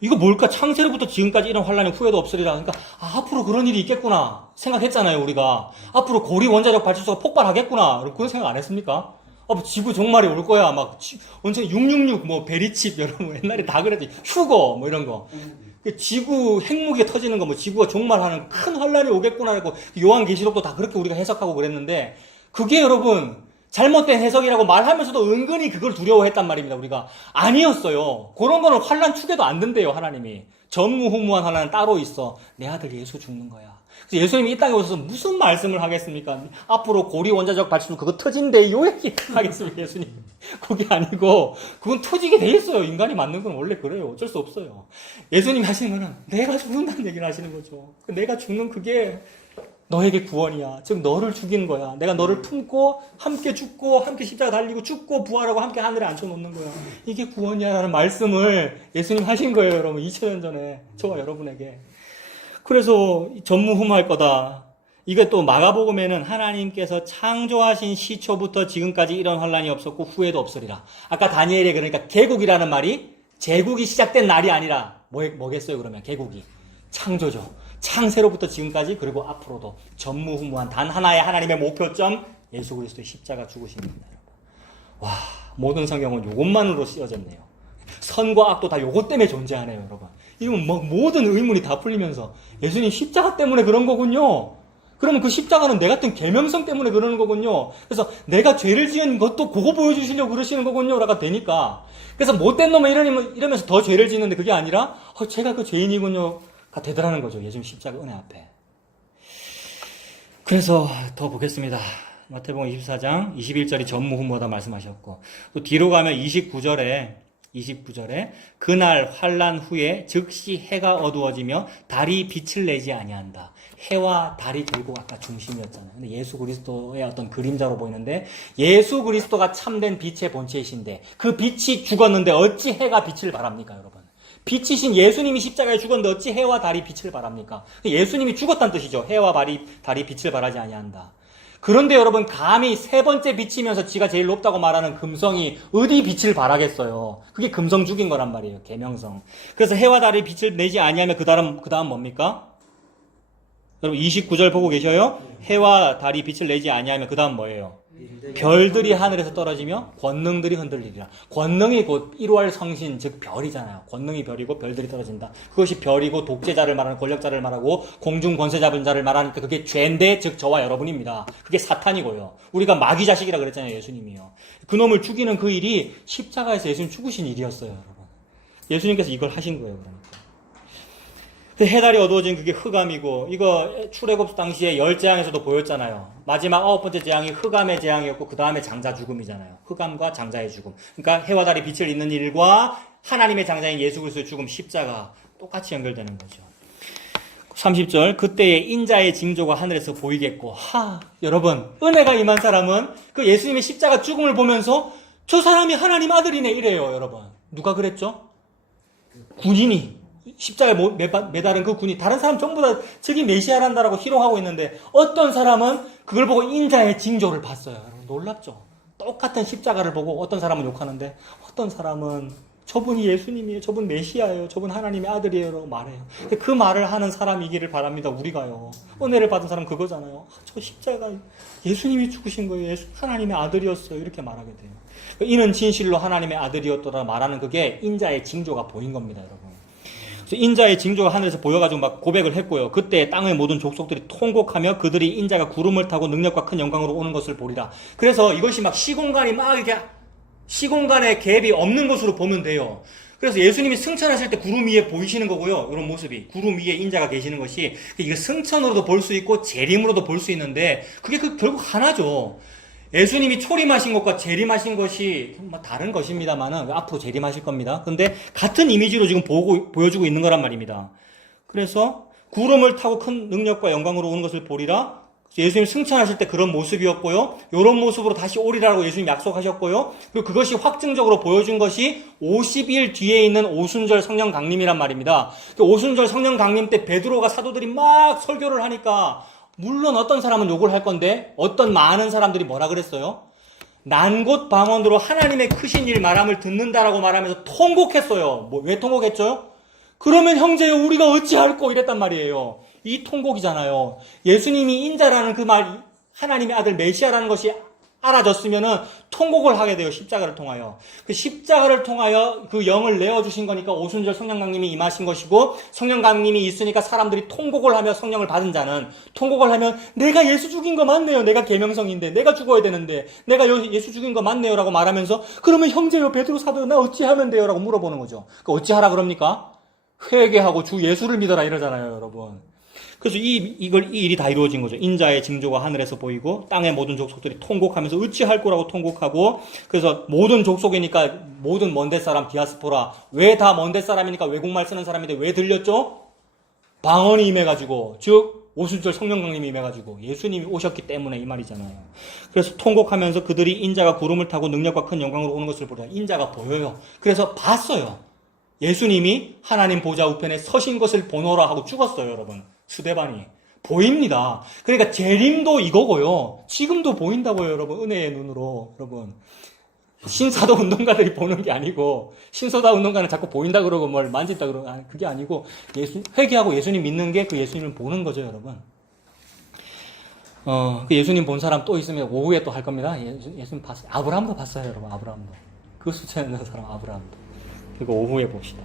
이거 뭘까? 창세로부터 지금까지 이런 환란이 후에도 없으리라. 그러니까, 앞으로 그런 일이 있겠구나. 생각했잖아요, 우리가. 앞으로 고리 원자력 발전소가 폭발하겠구나. 여러분, 그런 생각 안 했습니까? 지구 종말이 올 거야. 막, 언제 666, 뭐, 베리칩, 여러분. 옛날에 다 그랬지. 휴거, 뭐, 이런 거. 지구 핵무기가 터지는 거, 뭐, 지구가 종말하는 큰 환란이 오겠구나. 하고, 요한계시록도 다 그렇게 우리가 해석하고 그랬는데, 그게 여러분, 잘못된 해석이라고 말하면서도 은근히 그걸 두려워했단 말입니다, 우리가. 아니었어요. 그런 거는 환란 축에도 안 든대요, 하나님이. 전무후무한 환란은 따로 있어. 내 아들 예수 죽는 거야. 그래서 예수님이 이 땅에 오셔서 무슨 말씀을 하겠습니까? 앞으로 고리 원자적 발전소 그거 터진대요 얘기 하겠습니까, 예수님? 그게 아니고 그건 터지게 돼 있어요. 인간이 맞는 건 원래 그래요. 어쩔 수 없어요. 예수님이 하시는 거는 내가 죽는다는 얘기를 하시는 거죠. 내가 죽는 그게 너에게 구원이야. 즉 너를 죽이는 거야. 내가 너를 품고 함께 죽고 함께 십자가 달리고 죽고 부활하고 함께 하늘에 앉혀놓는 거야. 이게 구원이야 라는 말씀을 예수님 하신 거예요, 여러분. 2000년 전에 저와 여러분에게. 그래서 전무후무할 거다. 이게 또 마가복음에는 하나님께서 창조하신 시초부터 지금까지 이런 환란이 없었고 후에도 없으리라. 아까 다니엘에 그러니까 개국이라는 말이 제국이 시작된 날이 아니라 뭐겠어요 그러면? 개국이 창조죠. 창세로부터 지금까지 그리고 앞으로도 전무후무한 단 하나의 하나님의 목표점 예수 그리스도의 십자가 죽으심입니다. 와, 모든 성경은 요것만으로 씌워졌네요. 선과 악도 다 요것 때문에 존재하네요, 여러분. 이러면 막 모든 의문이 다 풀리면서 예수님 십자가 때문에 그런 거군요. 그러면 그 십자가는 내 같은 계명성 때문에 그러는 거군요. 그래서 내가 죄를 지은 것도 그거 보여주시려고 그러시는 거군요. 라가 되니까. 그래서 못된 놈은 이러면서 더 죄를 짓는데 그게 아니라 제가 그 죄인이군요. 가 되더라는 거죠. 예수님 십자가 은혜 앞에. 그래서 더 보겠습니다. 마태복음 24장 21절이 전무후무하다 말씀하셨고 또 뒤로 가면 29절에 그날 환란 후에 즉시 해가 어두워지며 달이 빛을 내지 아니한다. 해와 달이 결국 아까 중심이었잖아요. 근데 예수 그리스도의 어떤 그림자로 보이는데 예수 그리스도가 참된 빛의 본체이신데 그 빛이 죽었는데 어찌 해가 빛을 발합니까, 여러분? 빛이신 예수님이 십자가에 죽었는데 어찌 해와 달이 빛을 발합니까? 예수님이 죽었다는 뜻이죠. 해와 달이 빛을 발하지 아니한다. 그런데 여러분 감히 세 번째 빛이면서 지가 제일 높다고 말하는 금성이 어디 빛을 발하겠어요. 그게 금성 죽인 거란 말이에요. 계명성. 그래서 해와 달이 빛을 내지 아니하면 그 다음 뭡니까? 여러분 29절 보고 계셔요? 해와 달이 빛을 내지 아니하면 그 다음 뭐예요? 별들이 하늘에서 떨어지며 권능들이 흔들리리라. 권능이 곧 1월 성신 즉 별이잖아요. 권능이 별이고 별들이 떨어진다. 그것이 별이고 독재자를 말하는 권력자를 말하고 공중 권세 잡은 자를 말하니까 그게 죄인데 즉 저와 여러분입니다. 그게 사탄이고요. 우리가 마귀 자식이라 그랬잖아요. 예수님이요. 그놈을 죽이는 그 일이 십자가에서 예수님 죽으신 일이었어요. 여러분. 예수님께서 이걸 하신 거예요. 그러니까. 해달이 어두워진 그게 흑암이고 이거 출애굽 당시에 10재앙에서도 보였잖아요. 마지막 9번째 재앙이 흑암의 재앙이었고 그 다음에 장자 죽음이잖아요. 흑암과 장자의 죽음. 그러니까 해와 달이 빛을 잇는 일과 하나님의 장자인 예수 그리스도의 죽음 십자가 똑같이 연결되는 거죠. 30절 그때에 인자의 징조가 하늘에서 보이겠고 여러분 은혜가 임한 사람은 그 예수님의 십자가 죽음을 보면서 저 사람이 하나님 아들이네 이래요. 여러분 누가 그랬죠? 군인이 십자가에 매달은 그 군이 다른 사람 전부 다 저기 메시아란다라고 희롱하고 있는데 어떤 사람은 그걸 보고 인자의 징조를 봤어요. 여러분 놀랍죠? 똑같은 십자가를 보고 어떤 사람은 욕하는데 어떤 사람은 저분이 예수님이에요. 저분 메시아예요. 저분 하나님의 아들이에요. 라고 말해요. 근데 그 말을 하는 사람이기를 바랍니다. 우리가요. 은혜를 받은 사람은 그거잖아요. 저 십자가 예수님이 죽으신 거예요. 하나님의 아들이었어요. 이렇게 말하게 돼요. 이는 진실로 하나님의 아들이었더라 말하는 그게 인자의 징조가 보인 겁니다. 여러분. 그래서 인자의 징조가 하늘에서 보여가지고 막 고백을 했고요. 그때 땅의 모든 족속들이 통곡하며 그들이 인자가 구름을 타고 능력과 큰 영광으로 오는 것을 보리라. 그래서 이것이 막 시공간이 막 이렇게 시공간의 갭이 없는 것으로 보면 돼요. 그래서 예수님이 승천하실 때 구름 위에 보이시는 거고요. 이런 모습이 구름 위에 인자가 계시는 것이 이게 승천으로도 볼 수 있고 재림으로도 볼 수 있는데 그게 결국 하나죠. 예수님이 초림하신 것과 재림하신 것이 다른 것입니다만은 앞으로 재림하실 겁니다. 근데 같은 이미지로 지금 보여주고 있는 거란 말입니다. 그래서 구름을 타고 큰 능력과 영광으로 오는 것을 보리라. 예수님 승천하실 때 그런 모습이었고요. 이런 모습으로 다시 오리라고 예수님 약속하셨고요. 그리고 그것이 확증적으로 보여준 것이 50일 뒤에 있는 오순절 성령 강림이란 말입니다. 오순절 성령 강림 때 베드로가 사도들이 막 설교를 하니까 물론 어떤 사람은 욕을 할 건데 어떤 많은 사람들이 뭐라 그랬어요? 난곳 방언으로 하나님의 크신 일 말함을 듣는다라고 말하면서 통곡했어요. 왜 통곡했죠? 그러면 형제여 우리가 어찌할꼬 이랬단 말이에요. 이 통곡이잖아요. 예수님이 인자라는 그 말, 하나님의 아들 메시아라는 것이 알아졌으면은 통곡을 하게 돼요. 십자가를 통하여. 그 십자가를 통하여 그 영을 내어주신 거니까 오순절 성령 강림이 임하신 것이고, 성령 강림이 있으니까 사람들이 통곡을 하며 성령을 받은 자는 통곡을 하면 내가 예수 죽인 거 맞네요. 내가 계명성인데 내가 죽어야 되는데 내가 예수 죽인 거 맞네요 라고 말하면서, 그러면 형제요 베드로 사도 나 어찌하면 돼요 라고 물어보는 거죠. 어찌하라 그럽니까? 회개하고 주 예수를 믿어라 이러잖아요, 여러분. 그래서 이 일이 다 이루어진 거죠. 인자의 징조가 하늘에서 보이고 땅의 모든 족속들이 통곡하면서 어찌할 거라고 통곡하고, 그래서 모든 족속이니까 모든 먼데 사람 디아스포라, 왜 다 먼데 사람이니까 외국말 쓰는 사람인데 왜 들렸죠? 방언이 임해가지고, 즉 오순절 성령 강림이 임해가지고 예수님이 오셨기 때문에 이 말이잖아요. 그래서 통곡하면서 그들이 인자가 구름을 타고 능력과 큰 영광으로 오는 것을 보라. 인자가 보여요. 그래서 봤어요. 예수님이 하나님 보좌 우편에 서신 것을 보노라 하고 죽었어요, 여러분. 스데반이 보입니다. 그러니까 재림도 이거고요. 지금도 보인다고요, 여러분. 은혜의 눈으로, 여러분. 신사도 운동가들이 보는 게 아니고, 신소다 운동가는 자꾸 보인다 그러고 뭘 만진다 그러고, 그게 아니고, 회개하고 예수님 믿는 게 그 예수님을 보는 거죠, 여러분. 그 예수님 본 사람 또 있으면 오후에 또 할 겁니다. 예수님 봤어요. 아브라함도 봤어요, 여러분. 아브라함도. 그 수치에 있는 사람 아브라함도. 그리고 오후에 봅시다.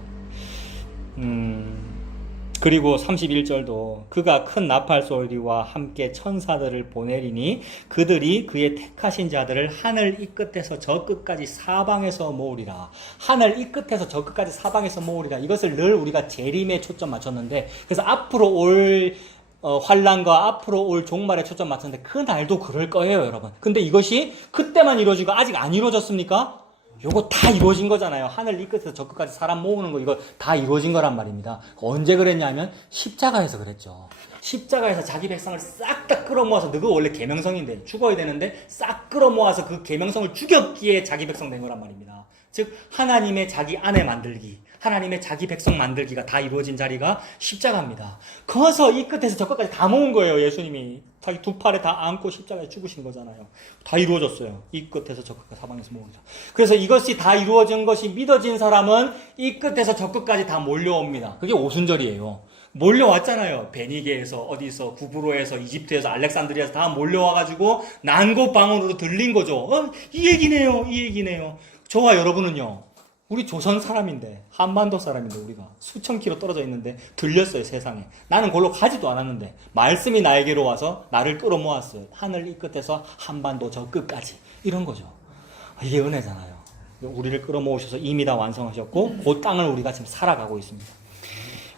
그리고 31절도 그가 큰 나팔 소리와 함께 천사들을 보내리니 그들이 그의 택하신 자들을 하늘 이 끝에서 저 끝까지 사방에서 모으리라. 하늘 이 끝에서 저 끝까지 사방에서 모으리라. 이것을 늘 우리가 재림에 초점 맞췄는데, 그래서 앞으로 올 환란과 앞으로 올 종말에 초점 맞췄는데 그 날도 그럴 거예요, 여러분. 근데 이것이 그때만 이루어지고 아직 안 이루어졌습니까? 요거 다 이루어진 거잖아요. 하늘 이 끝에서 저 끝까지 사람 모으는 거, 이거 다 이루어진 거란 말입니다. 언제 그랬냐면 십자가에서 그랬죠. 십자가에서 자기 백성을 싹 다 끌어모아서, 너가 원래 계명성인데 죽어야 되는데 싹 끌어모아서 그 계명성을 죽였기에 자기 백성 된 거란 말입니다. 즉 하나님의 자기 아내 만들기, 하나님의 자기 백성 만들기가 다 이루어진 자리가 십자가입니다. 거기서 이 끝에서 저 끝까지 다 모은 거예요. 예수님이 자기 두 팔에 다 안고 십자가에 죽으신 거잖아요. 다 이루어졌어요. 이 끝에서 저 끝까지 사방에서 모으자. 그래서 이것이 다 이루어진 것이 믿어진 사람은 이 끝에서 저 끝까지 다 몰려옵니다. 그게 오순절이에요. 몰려왔잖아요. 베니게에서, 어디서, 구브로에서, 이집트에서, 알렉산드리아에서 다 몰려와가지고 난곳 방언으로 들린 거죠. 이 얘기네요. 이 얘기네요. 저와 여러분은요, 우리 조선 사람인데, 한반도 사람인데, 우리가 수천 킬로 떨어져 있는데 들렸어요, 세상에. 나는 골로 가지도 않았는데 말씀이 나에게로 와서 나를 끌어모았어요. 하늘 이 끝에서 한반도 저 끝까지. 이런 거죠. 이게 은혜잖아요. 우리를 끌어모으셔서 이미 다 완성하셨고 그 땅을 우리가 지금 살아가고 있습니다.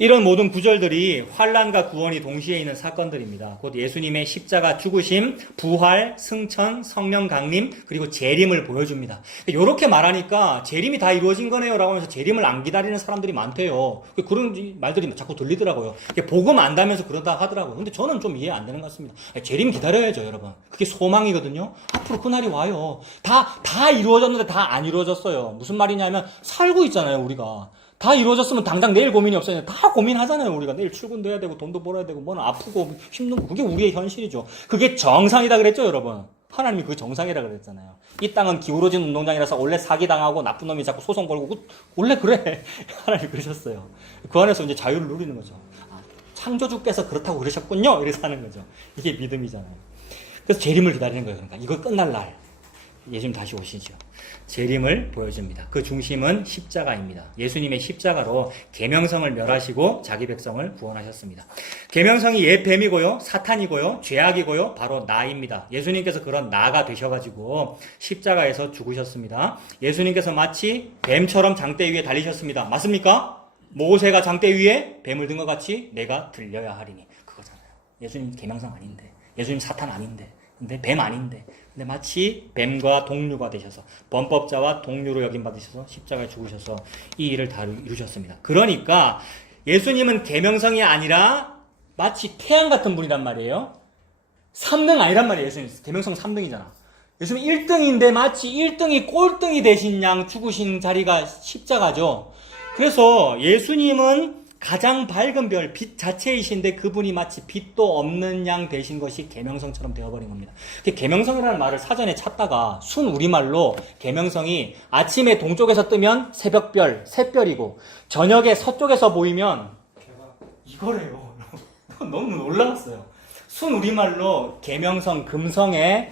이런 모든 구절들이 환란과 구원이 동시에 있는 사건들입니다. 곧 예수님의 십자가 죽으심, 부활, 승천, 성령 강림, 그리고 재림을 보여줍니다. 이렇게 말하니까 재림이 다 이루어진 거네요 라고 하면서 재림을 안 기다리는 사람들이 많대요. 그런 말들이 자꾸 들리더라고요. 복음 안다면서 그러다 하더라고요. 근데 저는 좀 이해 안 되는 것 같습니다. 재림 기다려야죠, 여러분. 그게 소망이거든요. 앞으로 그날이 와요. 다 이루어졌는데 다 안 이루어졌어요. 무슨 말이냐면 살고 있잖아요, 우리가. 다 이루어졌으면 당장 내일 고민이 없어요. 다 고민하잖아요, 우리가. 내일 출근도 해야 되고, 돈도 벌어야 되고, 뭐는 아프고, 힘든 거. 그게 우리의 현실이죠. 그게 정상이다 그랬죠, 여러분? 하나님이 그게 정상이라 그랬잖아요. 이 땅은 기울어진 운동장이라서 원래 사기당하고 나쁜 놈이 자꾸 소송 걸고, 원래 그래. 하나님이 그러셨어요. 그 안에서 이제 자유를 누리는 거죠. 창조주께서 그렇다고 그러셨군요. 이래서 하는 거죠. 이게 믿음이잖아요. 그래서 재림을 기다리는 거예요. 그러니까 이거 끝날 날 예수님 다시 오시죠. 재림을 보여줍니다. 그 중심은 십자가입니다. 예수님의 십자가로 계명성을 멸하시고 자기 백성을 구원하셨습니다. 계명성이 옛 뱀이고요, 사탄이고요, 죄악이고요, 바로 나입니다. 예수님께서 그런 나가 되셔가지고 십자가에서 죽으셨습니다. 예수님께서 마치 뱀처럼 장대 위에 달리셨습니다. 맞습니까? 모세가 장대 위에 뱀을 든 것 같이 내가 들려야 하리니. 그거잖아요. 예수님 계명성 아닌데, 예수님 사탄 아닌데, 근데 뱀 아닌데, 근데 마치 뱀과 동류가 되셔서 범법자와 동류로 여김받으셔서 십자가에 죽으셔서 이 일을 다 이루셨습니다. 그러니까 예수님은 계명성이 아니라 마치 태양 같은 분이란 말이에요. 3등 아니란 말이에요. 예수님 계명성 3등이잖아. 예수님 1등인데 마치 1등이 꼴등이 되신 양 죽으신 자리가 십자가죠. 그래서 예수님은 가장 밝은 별, 빛 자체이신데 그분이 마치 빛도 없는 양 되신 것이 계명성처럼 되어버린 겁니다. 계명성이라는 말을 사전에 찾다가 순 우리말로 계명성이 아침에 동쪽에서 뜨면 새벽별, 샛별이고 저녁에 서쪽에서 보이면 이거래요. 너무 놀라웠어요. 순 우리말로 계명성, 금성의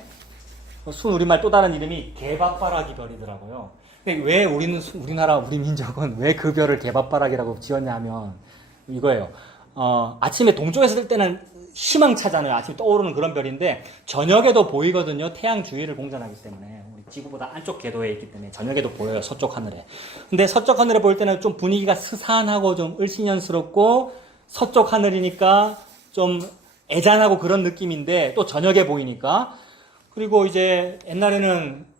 순 우리말 또 다른 이름이 개밥바라기 별이더라고요. 왜 우리나라, 우리 민족은 왜 그 별을 개밥바라기라고 지었냐 하면 이거예요. 아침에 동쪽에서 뜰 때는 희망차잖아요. 아침에 떠오르는 그런 별인데 저녁에도 보이거든요. 태양 주위를 공전하기 때문에. 우리 지구보다 안쪽 궤도에 있기 때문에 저녁에도 보여요. 서쪽 하늘에. 근데 서쪽 하늘에 보일 때는 좀 분위기가 스산하고 좀 을씨년스럽고 서쪽 하늘이니까 좀 애잔하고 그런 느낌인데 또 저녁에 보이니까. 그리고 이제 옛날에는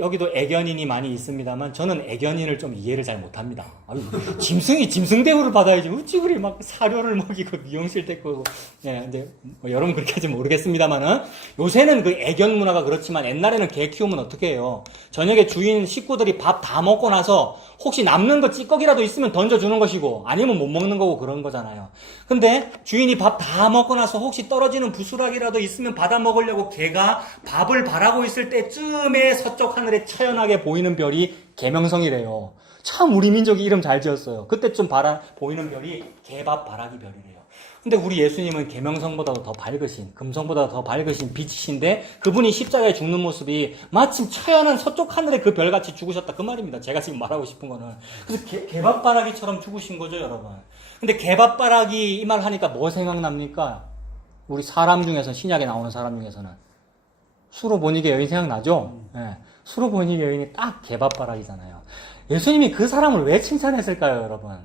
여기도 애견인이 많이 있습니다만 저는 애견인을 좀 이해를 잘 못합니다. 아유, 짐승이 짐승 대우를 받아야지 어찌 그리 막 사료를 먹이고 미용실 데리고. 예, 이제 뭐 여러분 그렇게 할지 모르겠습니다만은 요새는 그 애견 문화가 그렇지만 옛날에는 개 키우면 어떻게 해요? 저녁에 주인 식구들이 밥 다 먹고 나서 혹시 남는 거 찌꺼기라도 있으면 던져주는 것이고 아니면 못 먹는 거고 그런 거잖아요. 근데 주인이 밥 다 먹고 나서 혹시 떨어지는 부스락이라도 있으면 받아 먹으려고 개가 밥을 바라고 있을 때쯤에 서쪽 하늘에 처연하게 보이는 별이 계명성이래요. 참 우리 민족이 이름 잘 지었어요. 그때쯤 보이는 별이 개밥바라기 별이래요. 근데 우리 예수님은 계명성보다도 더 밝으신, 금성보다 더 밝으신 빛이신데 그분이 십자가에 죽는 모습이 마침 처연한 서쪽 하늘에 그 별같이 죽으셨다 그 말입니다. 제가 지금 말하고 싶은 거는. 그래서 개밥바라기처럼 죽으신 거죠, 여러분. 근데 개밥바라기 이 말 하니까 뭐 생각납니까? 우리 사람 중에서, 신약에 나오는 사람 중에서는 수로보니게 여인 생각나죠? 네. 수로보니게 여인이 딱 개밥바라기잖아요. 예수님이 그 사람을 왜 칭찬했을까요, 여러분?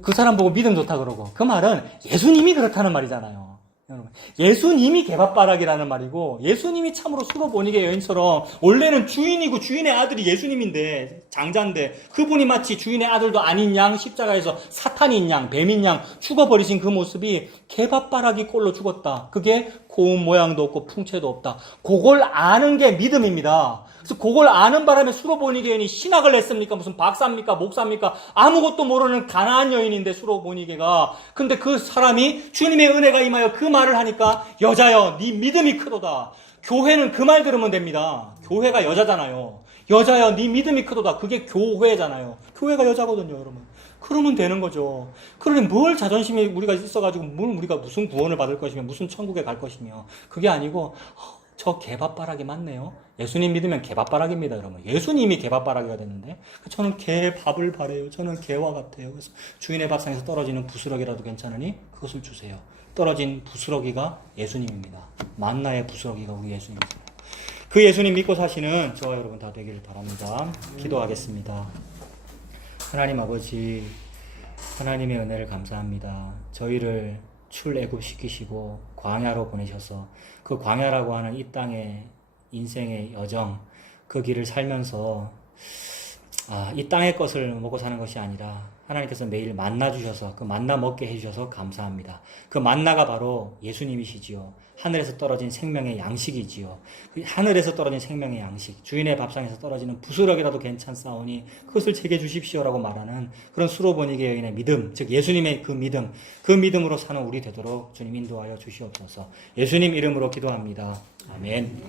그 사람 보고 믿음 좋다 그러고. 그 말은 예수님이 그렇다는 말이잖아요. 여러분. 예수님이 개밥바라기라는 말이고, 예수님이 참으로 수로보니게 여인처럼, 원래는 주인이고 주인의 아들이 예수님인데, 장자인데, 그분이 마치 주인의 아들도 아닌 양, 십자가에서 사탄인 양, 뱀인 양, 죽어버리신 그 모습이 개밥바라기 꼴로 죽었다. 그게 고운 모양도 없고 풍채도 없다. 그걸 아는 게 믿음입니다. 그래서 그걸 아는 바람에 수로보니게 여인이 신학을 했습니까? 무슨 박사입니까? 목사입니까? 아무것도 모르는 가난한 여인인데 수로보니게가. 근데 그 사람이 주님의 은혜가 임하여 그 말을 하니까 여자여 네 믿음이 크도다. 교회는 그 말 들으면 됩니다. 교회가 여자잖아요. 여자여 네 믿음이 크도다. 그게 교회잖아요. 교회가 여자거든요, 여러분. 그러면 되는 거죠. 그러니 뭘 자존심이 우리가 있어가지고 뭘 우리가 무슨 구원을 받을 것이며 무슨 천국에 갈 것이며 그게 아니고 저 개밥바라기 맞네요. 예수님 믿으면 개밥바라기입니다, 여러분. 예수님이 개밥바라기가 됐는데 저는 개밥을 바래요. 저는 개와 같아요. 그래서 주인의 밥상에서 떨어지는 부스러기라도 괜찮으니 그것을 주세요. 떨어진 부스러기가 예수님입니다. 만나의 부스러기가 우리 예수님입니다. 그 예수님 믿고 사시는 저와 여러분 다 되기를 바랍니다. 기도하겠습니다. 하나님 아버지, 하나님의 은혜를 감사합니다. 저희를 출애굽시키시고 광야로 보내셔서 그 광야라고 하는 이 땅의 인생의 여정, 그 길을 살면서 이 땅의 것을 먹고 사는 것이 아니라 하나님께서 매일 만나 주셔서 그 만나 먹게 해주셔서 감사합니다. 그 만나가 바로 예수님이시지요. 하늘에서 떨어진 생명의 양식이지요. 그 하늘에서 떨어진 생명의 양식, 주인의 밥상에서 떨어지는 부스러기라도 괜찮사오니 그것을 제게 주십시오라고 말하는 그런 수로보니게 여인의 믿음, 즉 예수님의 그 믿음으로 사는 우리 되도록 주님 인도하여 주시옵소서. 예수님 이름으로 기도합니다. 아멘.